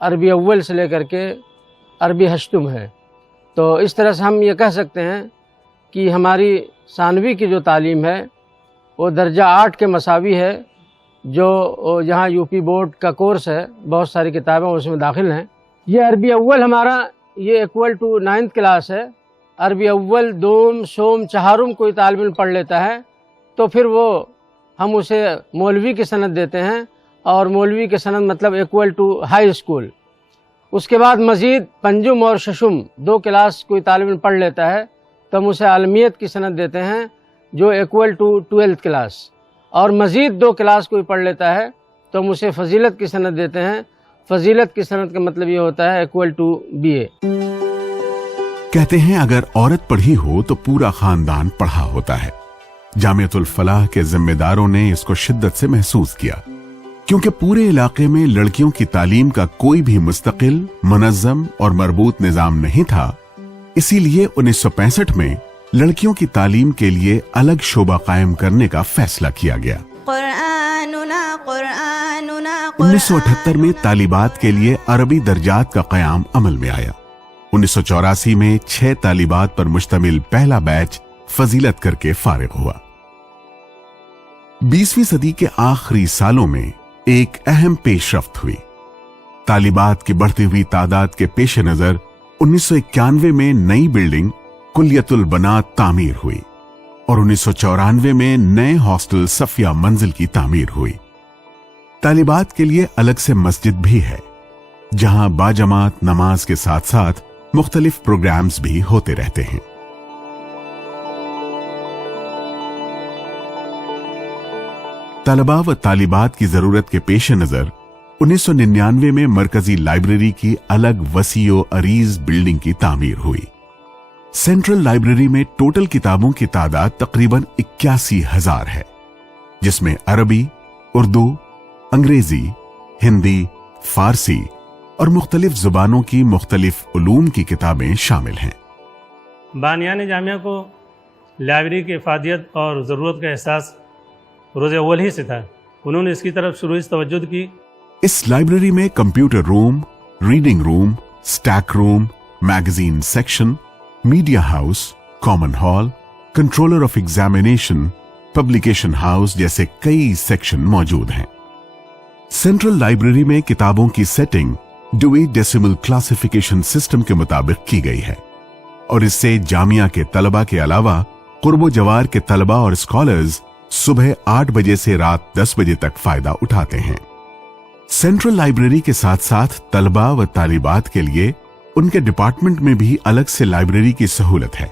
عربی اول سے لے کر کے عربی ہشتم ہے. تو اس طرح سے ہم یہ کہہ سکتے ہیں کہ ہماری ثانوی کی جو تعلیم ہے وہ درجہ 8 کے مساوی ہے، جو جہاں یو پی بورڈ کا کورس ہے، بہت ساری کتابیں اس میں داخل ہیں. یہ عربی اول ہمارا یہ ایکول ٹو 9th کلاس ہے عربی اول دوم سوم چہارم کوئی طالب علم پڑھ لیتا ہے تو پھر وہ ہم اسے مولوی کی سند دیتے ہیں، اور مولوی کی سند مطلب ایکول ٹو ہائی اسکول۔ اس کے بعد مزید پنجم اور ششم 2 کلاس کوئی طالب علم پڑھ لیتا ہے تو ہم اسے عالمیت کی سند دیتے ہیں جو ایکول ٹو 12th کلاس، اور مزید 2 کلاس کوئی پڑھ لیتا ہے تو ہم اسے فضیلت کی سند دیتے ہیں۔ فضیلت کی سند کا مطلب یہ ہوتا ہے ایکول ٹو BA۔ کہتے ہیں اگر عورت پڑھی ہو تو پورا خاندان پڑھا ہوتا ہے۔ جامعۃ الفلاح کے ذمہ داروں نے اس کو شدت سے محسوس کیا، کیونکہ پورے علاقے میں لڑکیوں کی تعلیم کا کوئی بھی مستقل، منظم اور مربوط نظام نہیں تھا۔ اسی لیے 1965 میں لڑکیوں کی تعلیم کے لیے الگ شعبہ قائم کرنے کا فیصلہ کیا گیا۔ 1978 میں طالبات کے لیے عربی درجات کا قیام عمل میں آیا۔ 1984 میں 6 طالبات پر مشتمل پہلا بیچ فضیلت کر کے فارغ ہوا۔ 20ویں صدی کے آخری سالوں میں ایک اہم پیش رفت ہوئی۔ طالبات کی بڑھتی ہوئی تعداد کے پیش نظر 1991 میں نئی بلڈنگ کلیت البنات تعمیر ہوئی، اور 1994 میں نئے ہاسٹل صفیہ منزل کی تعمیر ہوئی۔ طالبات کے لیے الگ سے مسجد بھی ہے، جہاں باجماعت نماز کے ساتھ ساتھ مختلف پروگرامز بھی ہوتے رہتے ہیں۔ طلباء و طالبات کی ضرورت کے پیش نظر 1999 میں مرکزی لائبریری کی الگ وسیع و عریض بلڈنگ کی تعمیر ہوئی۔ سینٹرل لائبریری میں ٹوٹل کتابوں کی تعداد تقریباً 81,000 ہے، جس میں عربی، اردو، انگریزی، ہندی، فارسی اور مختلف زبانوں کی مختلف علوم کی کتابیں شامل ہیں۔ بانیان جامعہ کو لائبریری کی افادیت اور ضرورت کا احساس روز اول ہی سے تھا۔ انہوں نے اس کی طرف شروع سے توجہ کی۔ اس لائبریری میں computer room, reading room, stack room, magazine section, media house, common hall, controller of examination, publication house جیسے کئی سیکشن موجود ہیں۔ سینٹرل لائبریری میں کتابوں کی سیٹنگ ڈوئی ڈیسیمل کلاسیفیکیشن سسٹم کے مطابق کی گئی ہے، اور اس سے جامعہ کے طلباء کے علاوہ قرب و جوار کے طلباء اور اسکالرز صبح 8 بجے سے رات 10 بجے تک فائدہ اٹھاتے ہیں۔ سینٹرل لائبریری کے ساتھ ساتھ طلباء و طالبات کے لیے ان کے ڈپارٹمنٹ میں بھی الگ سے لائبریری کی سہولت ہے،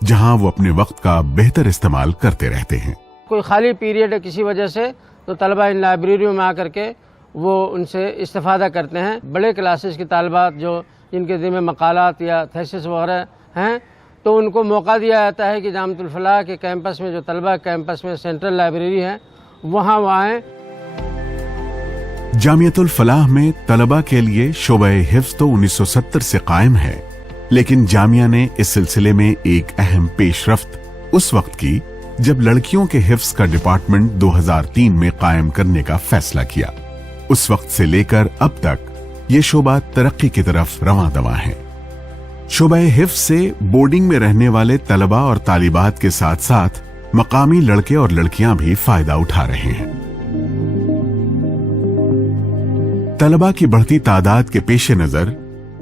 جہاں وہ اپنے وقت کا بہتر استعمال کرتے رہتے ہیں۔ کوئی خالی پیریڈ ہے کسی وجہ سے تو طلباء ان لائبریریوں میں آ کر کے وہ ان سے استفادہ کرتے ہیں۔ بڑے کلاسز کے طالبات جو جن کے ذمہ مقالات یا تھیسس وغیرہ ہیں تو ان کو موقع دیا جاتا ہے کہ جامعۃ الفلاح کے کیمپس میں جو طلباء کیمپس میں سینٹرل لائبریری ہے وہاں وہ آئیں۔ جامعۃ الفلاح میں طلباء کے لیے شعبہ حفظ تو 1970 سے قائم ہے، لیکن جامعہ نے اس سلسلے میں ایک اہم پیش رفت اس وقت کی جب لڑکیوں کے حفظ کا ڈپارٹمنٹ 2003 میں قائم کرنے کا فیصلہ کیا۔ اس وقت سے لے کر اب تک یہ شعبہ ترقی کی طرف رواں دواں ہے۔ شعبہ حفظ سے بورڈنگ میں رہنے والے طلباء اور طالبات کے ساتھ ساتھ مقامی لڑکے اور لڑکیاں بھی فائدہ اٹھا رہے ہیں۔ طلباء کی بڑھتی تعداد کے پیش نظر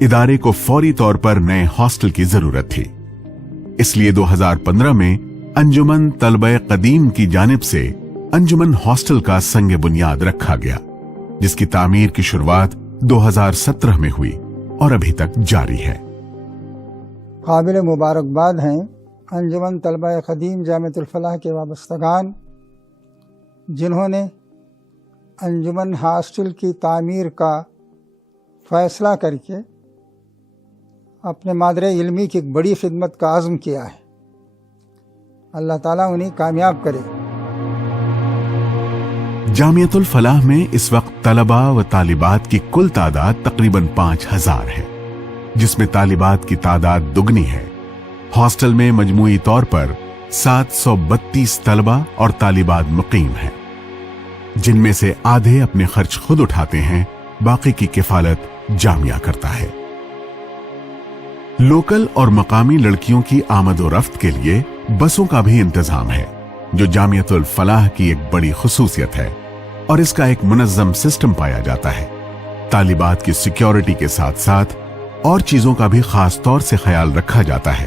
ادارے کو فوری طور پر نئے ہاسٹل کی ضرورت تھی، اس لیے 2015 میں انجمن طلبہ قدیم کی جانب سے انجمن ہاسٹل کا سنگ بنیاد رکھا گیا، جس کی تعمیر کی شروعات 2017 میں ہوئی اور ابھی تک جاری ہے۔ قابل مبارکباد ہیں انجمن طلبہ قدیم جامعۃ الفلاح کے وابستگان، جنہوں نے انجمن ہاسٹل کی تعمیر کا فیصلہ کر کے اپنے مادر علمی کی ایک بڑی خدمت کا عزم کیا ہے۔ اللہ تعالیٰ انہیں کامیاب کرے۔ جامعۃ الفلاح میں اس وقت طلباء و طالبات کی کل تعداد تقریباً 5,000 ہے، جس میں طالبات کی تعداد دگنی ہے۔ ہاسٹل میں مجموعی طور پر 732 طلباء اور طالبات مقیم ہیں، جن میں سے آدھے اپنے خرچ خود اٹھاتے ہیں، باقی کی کفالت جامعہ کرتا ہے۔ لوکل اور مقامی لڑکیوں کی آمد و رفت کے لیے بسوں کا بھی انتظام ہے، جو جامعۃ الفلاح کی ایک بڑی خصوصیت ہے، اور اس کا ایک منظم سسٹم پایا جاتا ہے۔ طالبات کی سیکیورٹی کے ساتھ ساتھ اور چیزوں کا بھی خاص طور سے خیال رکھا جاتا ہے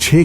6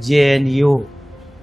JNU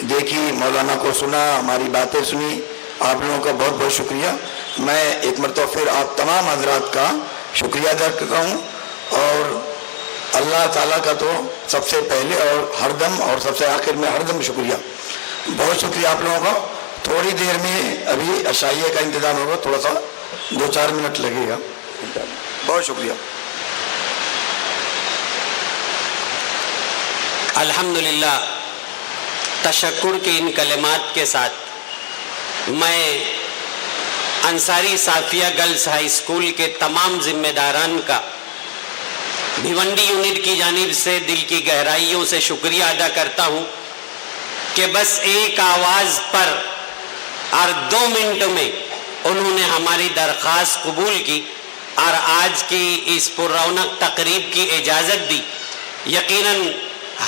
دیکھی، مولانا کو سنا، ہماری باتیں سنی، آپ لوگوں کا بہت بہت شکریہ. میں ایک مرتبہ پھر آپ تمام حضرات کا شکریہ ادا کرتا ہوں، اور اللہ تعالیٰ کا تو سب سے پہلے اور ہر دم اور سب سے آخر میں ہر دم شکریہ. بہت شکریہ آپ لوگوں کا. تھوڑی دیر میں ابھی عشائیہ کا انتظام ہوگا، تھوڑا سا 2-4 منٹ لگے گا. بہت شکریہ. الحمدللہ، تشکر کے ان کلمات کے ساتھ میں انصاری صافیہ گرلز ہائی اسکول کے تمام ذمہ داران کا بھیونڈی یونٹ کی جانب سے دل کی گہرائیوں سے شکریہ ادا کرتا ہوں کہ بس ایک آواز پر اور 2 منٹ میں انہوں نے ہماری درخواست قبول کی اور آج کی اس پررونق تقریب کی اجازت دی. یقیناً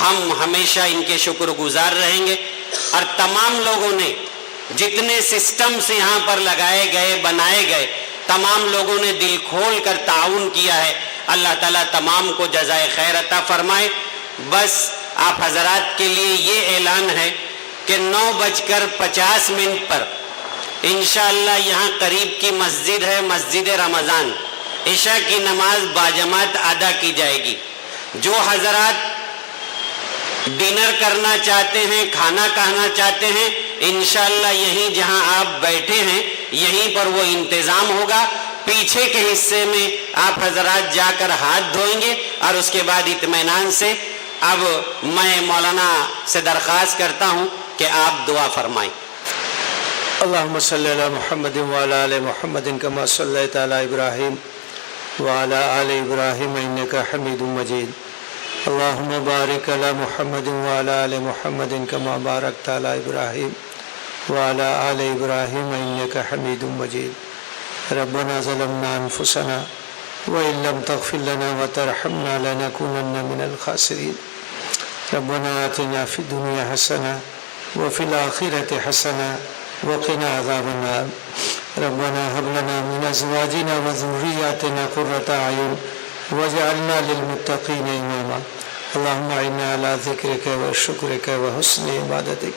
ہم ہمیشہ ان کے شکر گزار رہیں گے، اور تمام لوگوں نے جتنے سسٹمز یہاں پر لگائے گئے، بنائے گئے، تمام لوگوں نے دل کھول کر تعاون کیا ہے. اللہ تعالیٰ تمام کو جزائے خیر عطا فرمائے. بس آپ حضرات کے لیے یہ اعلان ہے کہ 9:50 پر انشاءاللہ یہاں قریب کی مسجد ہے، مسجد رمضان، عشاء کی نماز باجماعت ادا کی جائے گی. جو حضرات ڈنر کرنا چاہتے ہیں، کھانا کھانا چاہتے ہیں، انشاءاللہ یہیں جہاں آپ بیٹھے ہیں یہیں پر وہ انتظام ہوگا. پیچھے کے حصے میں آپ حضرات جا کر ہاتھ دھوئیں گے، اور اس کے بعد اطمینان سے اب میں مولانا سے درخواست کرتا ہوں کہ آپ دعا فرمائیں. اللهم صل على محمد وعلى آل محمد كما صليت على إبراهيم وعلى آل إبراهيم إنك حميد مجيد. اللهم بارك على محمد وعلى آل محمد كما باركت على إبراهيم وعلى آل إبراهيم إنك حميد مجيد. ربنا ظلمنا أنفسنا وإن لم تغفر لنا وترحمنا لنكونن من الخاسرين. ربنا آتنا في الدنيا حسنة وفي الآخرة حسنة وقنا عذاب النار. ربنا هب لنا من أزواجنا وذرياتنا قرة أعين واجعلنا للمتقين إماما. اللهم أعنا على ذكرك وشكرك وحسن عبادتك.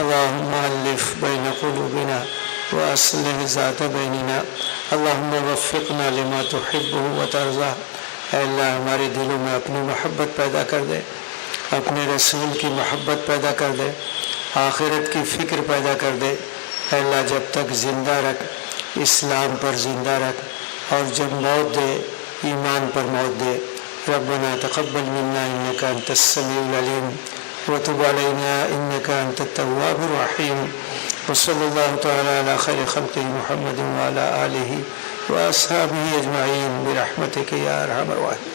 اللهم ألف بين قلوبنا وأصلح ذات بيننا. اللهم وفقنا لما تحبه وترضى. اے اللہ ہمارے دلوں میں اپنی محبت پیدا کر دے، اپنے رسول کی محبت پیدا کر دے، آخرت کی فکر پیدا کر دے. اے اللہ جب تک زندہ رکھ، اسلام پر زندہ رکھ، اور جب موت دے ایمان پر موت دے. ربنا تقبل منا انك انت السميع العليم وتب علينا انك انت التواب الرحيم. وصلى الله تعالى على خير خلقه محمد وعلى آله وأصحابه أجمعين برحمتك يا أرحم الراحمين.